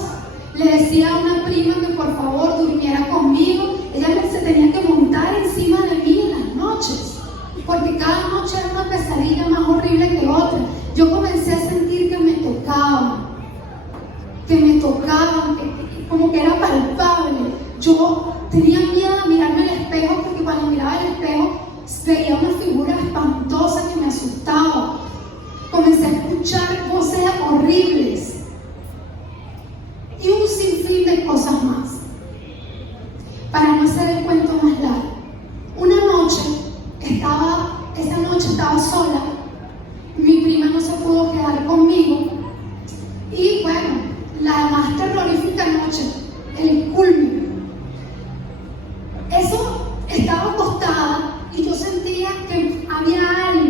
Le decía a una prima que por favor durmiera conmigo. Ella se tenía que montar encima de mí en las noches, porque cada noche era una pesadilla más horrible que otra. Yo comencé a sentir que me tocaban, como que era palpable. Yo tenía miedo de mirarme al espejo, porque cuando miraba al espejo veía una figura espantosa que me asustaba. Comencé a escuchar voces horribles y un sinfín de cosas más. Para no hacer el cuento más largo, esa noche estaba sola, mi prima no se pudo quedar conmigo y bueno, la más terrorífica noche, el culmen. Eso, estaba acostada y yo sentía que había algo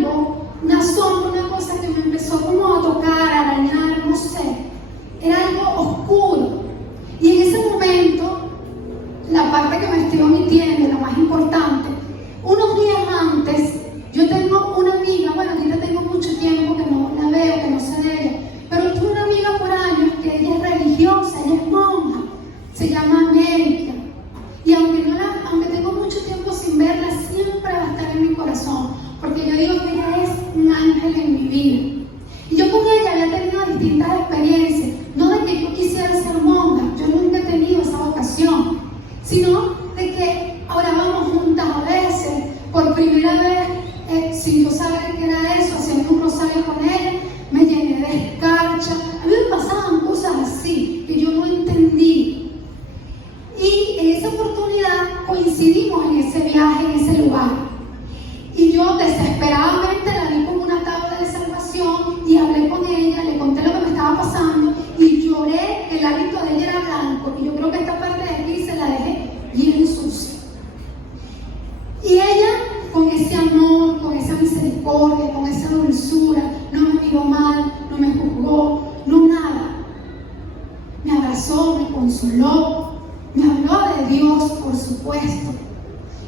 consoló, me habló de Dios, por supuesto,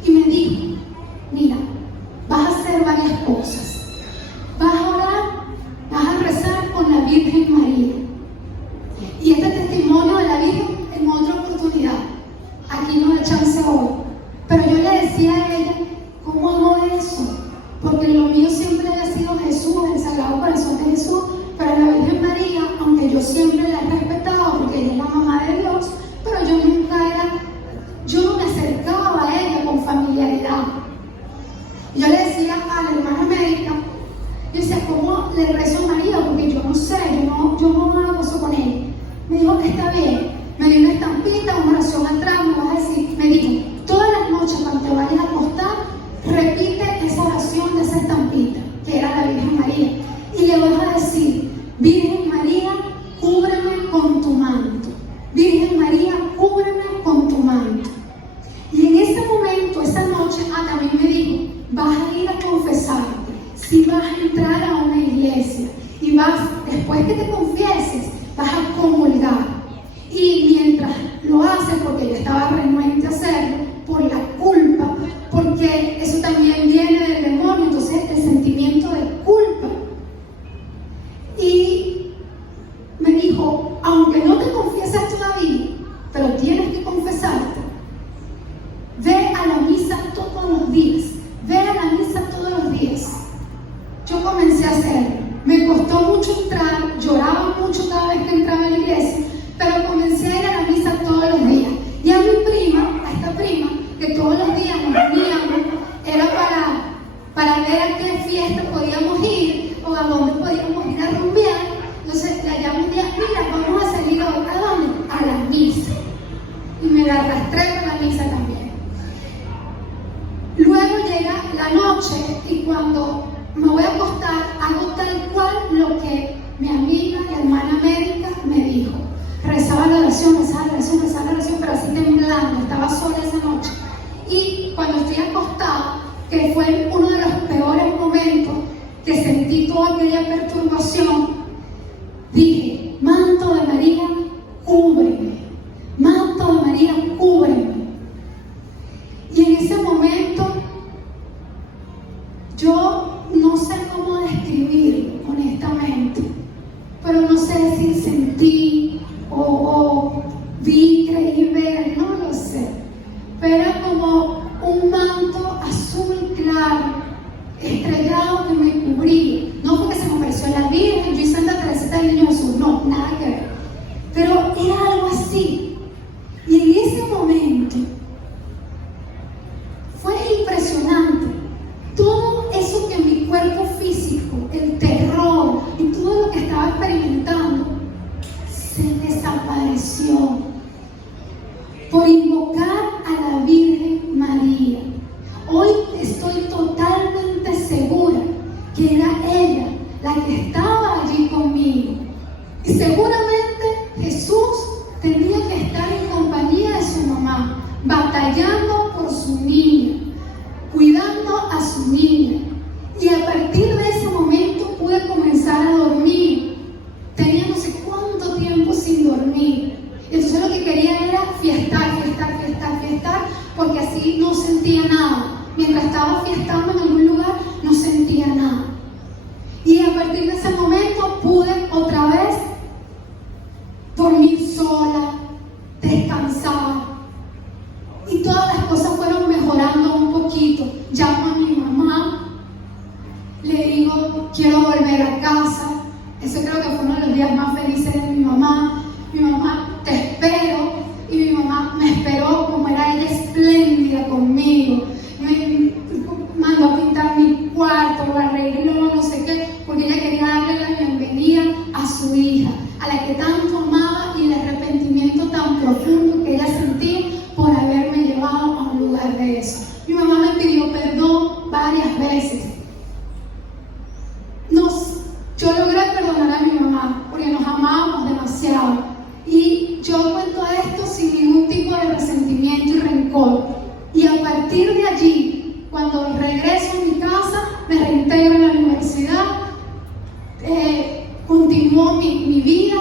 y me dijo, mira, vas a hacer varias cosas. Vas a orar, vas a rezar con la Virgen María. Y este testimonio de la Virgen en otra oportunidad. Aquí no da chance hoy. Pero yo le decía a ella, ¿cómo hago eso? Porque lo mío siempre ha sido Jesús, el Sagrado Corazón de Jesús. Pero la Virgen María, aunque yo siempre la he respetado porque ella es la mamá de Dios, pero yo no me acercaba a ella con familiaridad. Yo le decía a la hermana médica, yo decía, ¿cómo le rezo a María? Porque yo no sé, yo no hago eso con ella. Me dijo que está bien, me dio una estampita, una oración atrás, me vas a decir, me dijo, todas las noches cuando te vayas a acostar, repite esa oración de esa estampita, que era la Virgen María, y le vas a decir, Virgen María, cúbreme con tu manto. Virgen María, cúbreme con tu manto. Y en ese momento, esa noche, también me dijo, vas a ir a confesarte, si vas a entrar a una iglesia y después que te confieses, vas a comulgar. Y mientras lo haces, porque ella estaba renuente a hacerlo, por la culpa, porque eso también viene del demonio, entonces el sentimiento de culpa. Y me dijo, aunque no te confiesas todavía, pero tienes que confesarte, ve a la misa todos los días, ve a la misa todos los días. Yo comencé a hacerlo, me costó mucho entrar, lloraba mucho cada vez que entraba a la iglesia, pero comencé a ir a la misa todos los días. Y a esta prima, que todos los días nos reuníamos, era para ver a qué fiesta podíamos ir o a dónde podíamos ir a rumbear. Entonces la llamo un día, mira, vamos a salir hoy, ¿a dónde? A la misa. Y me la arrastré con la misa también. Luego llega la noche y cuando me voy a acostar, hago tal cual lo que mi amiga, la hermana médica, me dijo. Rezaba la oración, pero así temblando, estaba sola esa noche. Y cuando estoy acostada, que fue uno de los peores momentos que sentí toda aquella perturbación, dije, manto de María, cúbreme, manto de María, cúbreme. Y en ese momento, yo no sé cómo describirlo, honestamente, pero no sé decir sentí o vi, creí ver, no lo sé. Pero era como un manto azul claro, estrellado que me cubría. No porque se me pareció a la Virgen, yo y Santa Teresita del Niño Jesús, no, nada que ver. Pero era algo así. Y en ese momento fue impresionante. Todo eso que en mi cuerpo físico, el terror y todo lo que estaba experimentando, se desapareció por invocar a la Virgen María. Hoy estoy totalmente segura que era ella la que estaba allí conmigo. Y seguramente Jesús tenía que estar en compañía de su mamá, batallando por su niña, cuidando a su niña. Y a partir de ese momento pude comenzar a dormir. Tenía no sé cuánto tiempo sin dormir. Entonces lo que quería era fiestar, porque así no sentía nada. Mientras estaba fiestando en algún lugar, no sentía nada. Y a partir de ese momento pude otra vez dormir sola, descansar. Y todas las cosas fueron mejorando un poquito. Llamo a mi mamá, le digo, quiero volver a casa. Eso creo que fue uno de los días más felices de mi mamá. Mi mamá, te espero. Y mi mamá me esperó, como era ella espléndida conmigo. Me mandó a pintar mi cuarto, a arreglarlo, no sé qué, porque ella quería darle la bienvenida a su hija, a la que tanto amaba, y el arrepentimiento tan profundo que ella sentía por haberme llevado a un lugar de eso. Mi mamá me pidió perdón varias veces. Yo logré perdonar a mi mamá porque nos amábamos demasiado. Y yo cuento esto sin ningún tipo de resentimiento y rencor. Y a partir de allí, cuando regreso a mi casa, me reintegro en la universidad, continuó mi vida,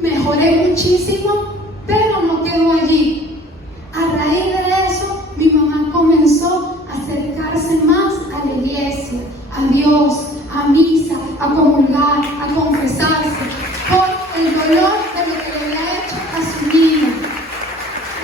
mejoré muchísimo, pero quedó allí. A raíz de eso, mi mamá comenzó a acercarse más a la iglesia, a Dios, a misa, a comulgar, a confesarse, por el dolor de lo que le había hecho a su niño.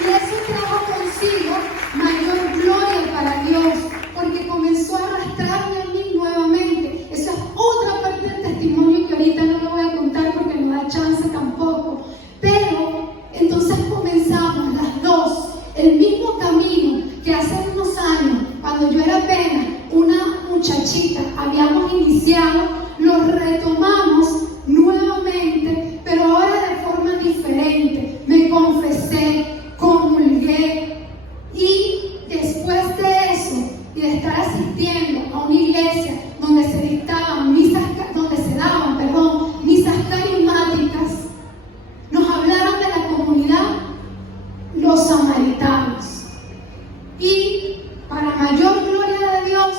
Y eso trajo consigo mayor gloria para Dios, porque comenzó a arrastrarme a mí nuevamente. Esa es otra parte del testimonio que ahorita no lo voy a contar porque no da chance tampoco. Pero entonces comenzamos las dos el mismo camino que hace unos años, cuando yo era apenas una muchachita, habíamos iniciado, lo retomamos nuevamente, pero ahora de forma diferente. Me confesé, comulgué, y después de eso y de estar asistiendo a una iglesia donde se dictaban misas, misas carismáticas, nos hablaron de la comunidad Los Samaritanos. Y para mayor gloria de Dios,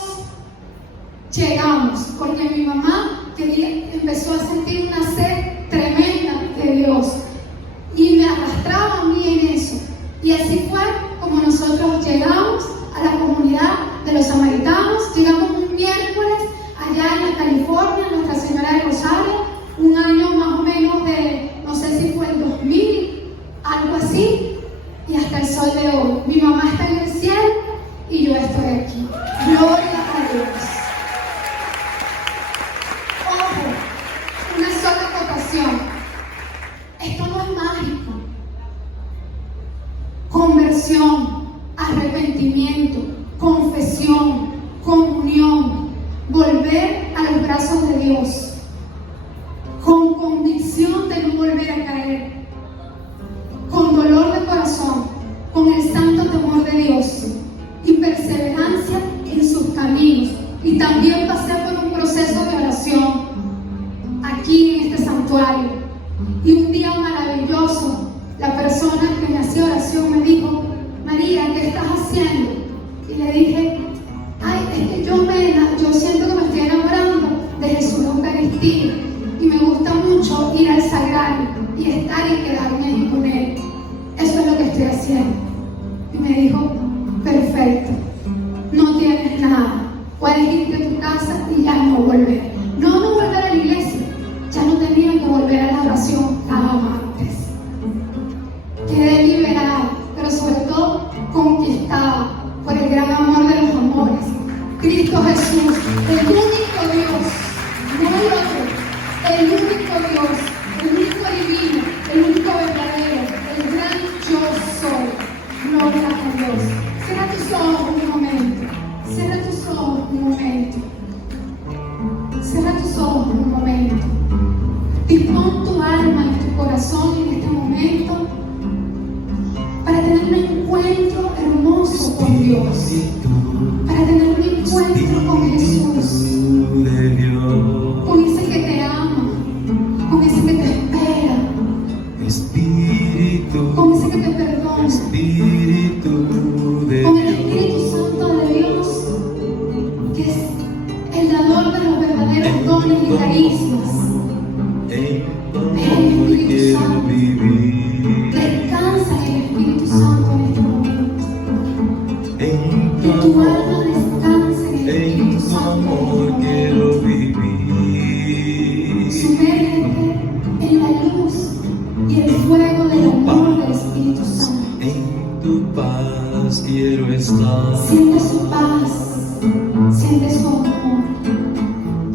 llegamos, porque mi mamá empezó a sentir una sed tremenda de Dios y me arrastraba a mí en eso. Y así fue como nosotros llegamos a la comunidad de Los Samaritanos. Llegamos un miércoles allá en California, Nuestra Señora de Rosario, un año más o menos de, no sé si fue el 2000, algo así, y hasta el sol de hoy. Mi mamá está en el cielo y yo estoy aquí. Gloria a Dios. Ojo, una sola acotación. Esto no es mágico. Conversión, arrepentimiento, confesión, comunión, volver a los brazos de Dios, con convicción de no volver a caer, con dolor de corazón, con el santo temor de Dios y perseverancia en sus caminos. Y también pasé por un proceso de oración aquí en este santuario. Y un día maravilloso, la persona que me hacía oración me dijo: María, ¿qué estás haciendo? Y le dije: ay, es que yo siento que me estoy enamorando de Jesús de Eucaristía y me gusta mucho ir al sagrario y estar y quedarme ahí con Él. Eso es lo que estoy haciendo. Y me dijo: perfecto, no tienes nada, puedes irte a tu casa y ya no volver. No volver a la iglesia, ya no tenía que volver a la oración cada martes. Quedé liberada, pero sobre todo conquistada por el gran amor de los amores, Cristo Jesús, el único Dios, no hay otro, el único Dios, el único divino, el único verdadero, el gran yo soy. Gloria a Dios. Cierra tus ojos un momento, cierra tus ojos un momento, cierra tus ojos un momento. Dispón tu alma y tu corazón en este momento para tener un encuentro hermoso con Dios, para tener un encuentro con Jesús, con ese que te ama, con ese que te espera, con ese que te perdona, con el Espíritu Santo de Dios, que es el dador de los verdaderos dones y carismas. El Espíritu Santo, descansa en el Espíritu Santo en este momento. Que tu alma descanse en el Espíritu Santo en este momento. Sumérgete en la luz y el fuego del amor del Espíritu Santo. En tu paz quiero estar. Siente su paz, siente su amor.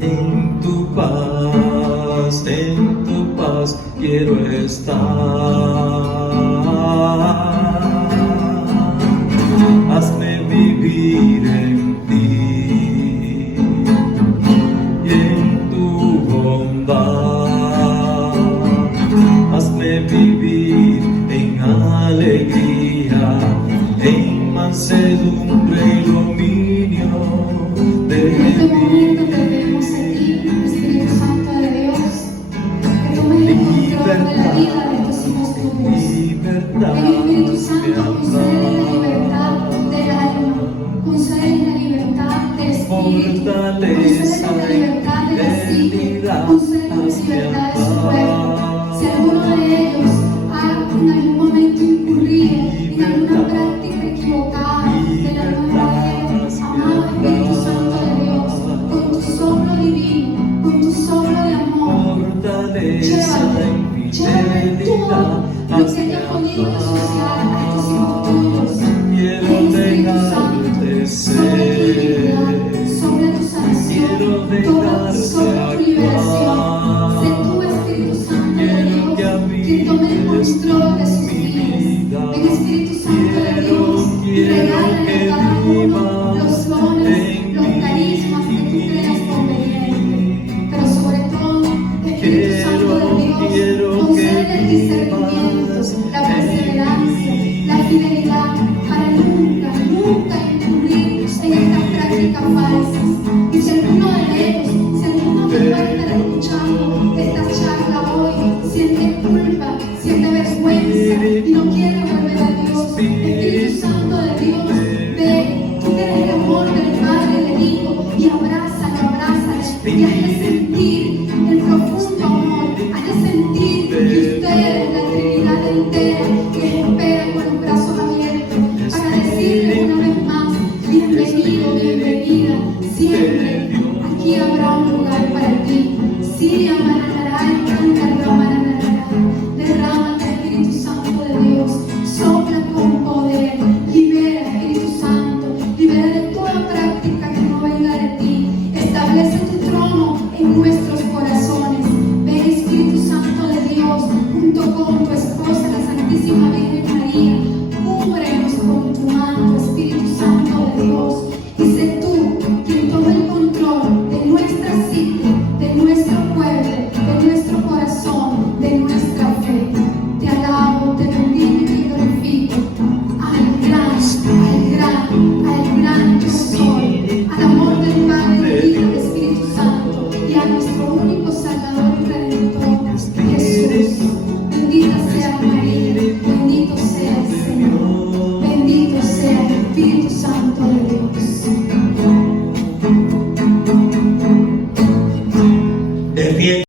En tu paz quiero estar. Hazme vivir en ti y en tu bondad. Hazme vivir en alegría, en mansedumbre y dominio de En este momento te ti. vemos aquí, Espíritu Santo de Dios, que tomes el control de la vida de estos hijos tuyos. Libertad, El Espíritu Santo concede la libertad del alma, concede la libertad del espíritu, concede la libertad de la psique, concede la libertad de su cuerpo. Si alguno de ellos ha en algún momento incurrido Llévame tú lo que te ha podido ensuciar a estos hijos tuyos. Quiero Espíritu Santo, dejarte sobre tu dignidad, sobre tu sanación, sobre tu liberación. Sé tú, Espíritu Santo de Dios, quien tome el control de sus vidas. Ven, Espíritu Santo de Dios, regálale a cada uno los dones, los carismas que tú creas convenientes. Pero sobre todo, Espíritu Santo de Dios, concede el discernimiento, la perseverancia, la fidelidad para nunca, nunca incurrir en estas prácticas falsas. Y si alguno de ellos, si alguno que puede estar escuchando esta charla hoy, siente culpa, siente vergüenza y no quiere volver a Dios, Espíritu Santo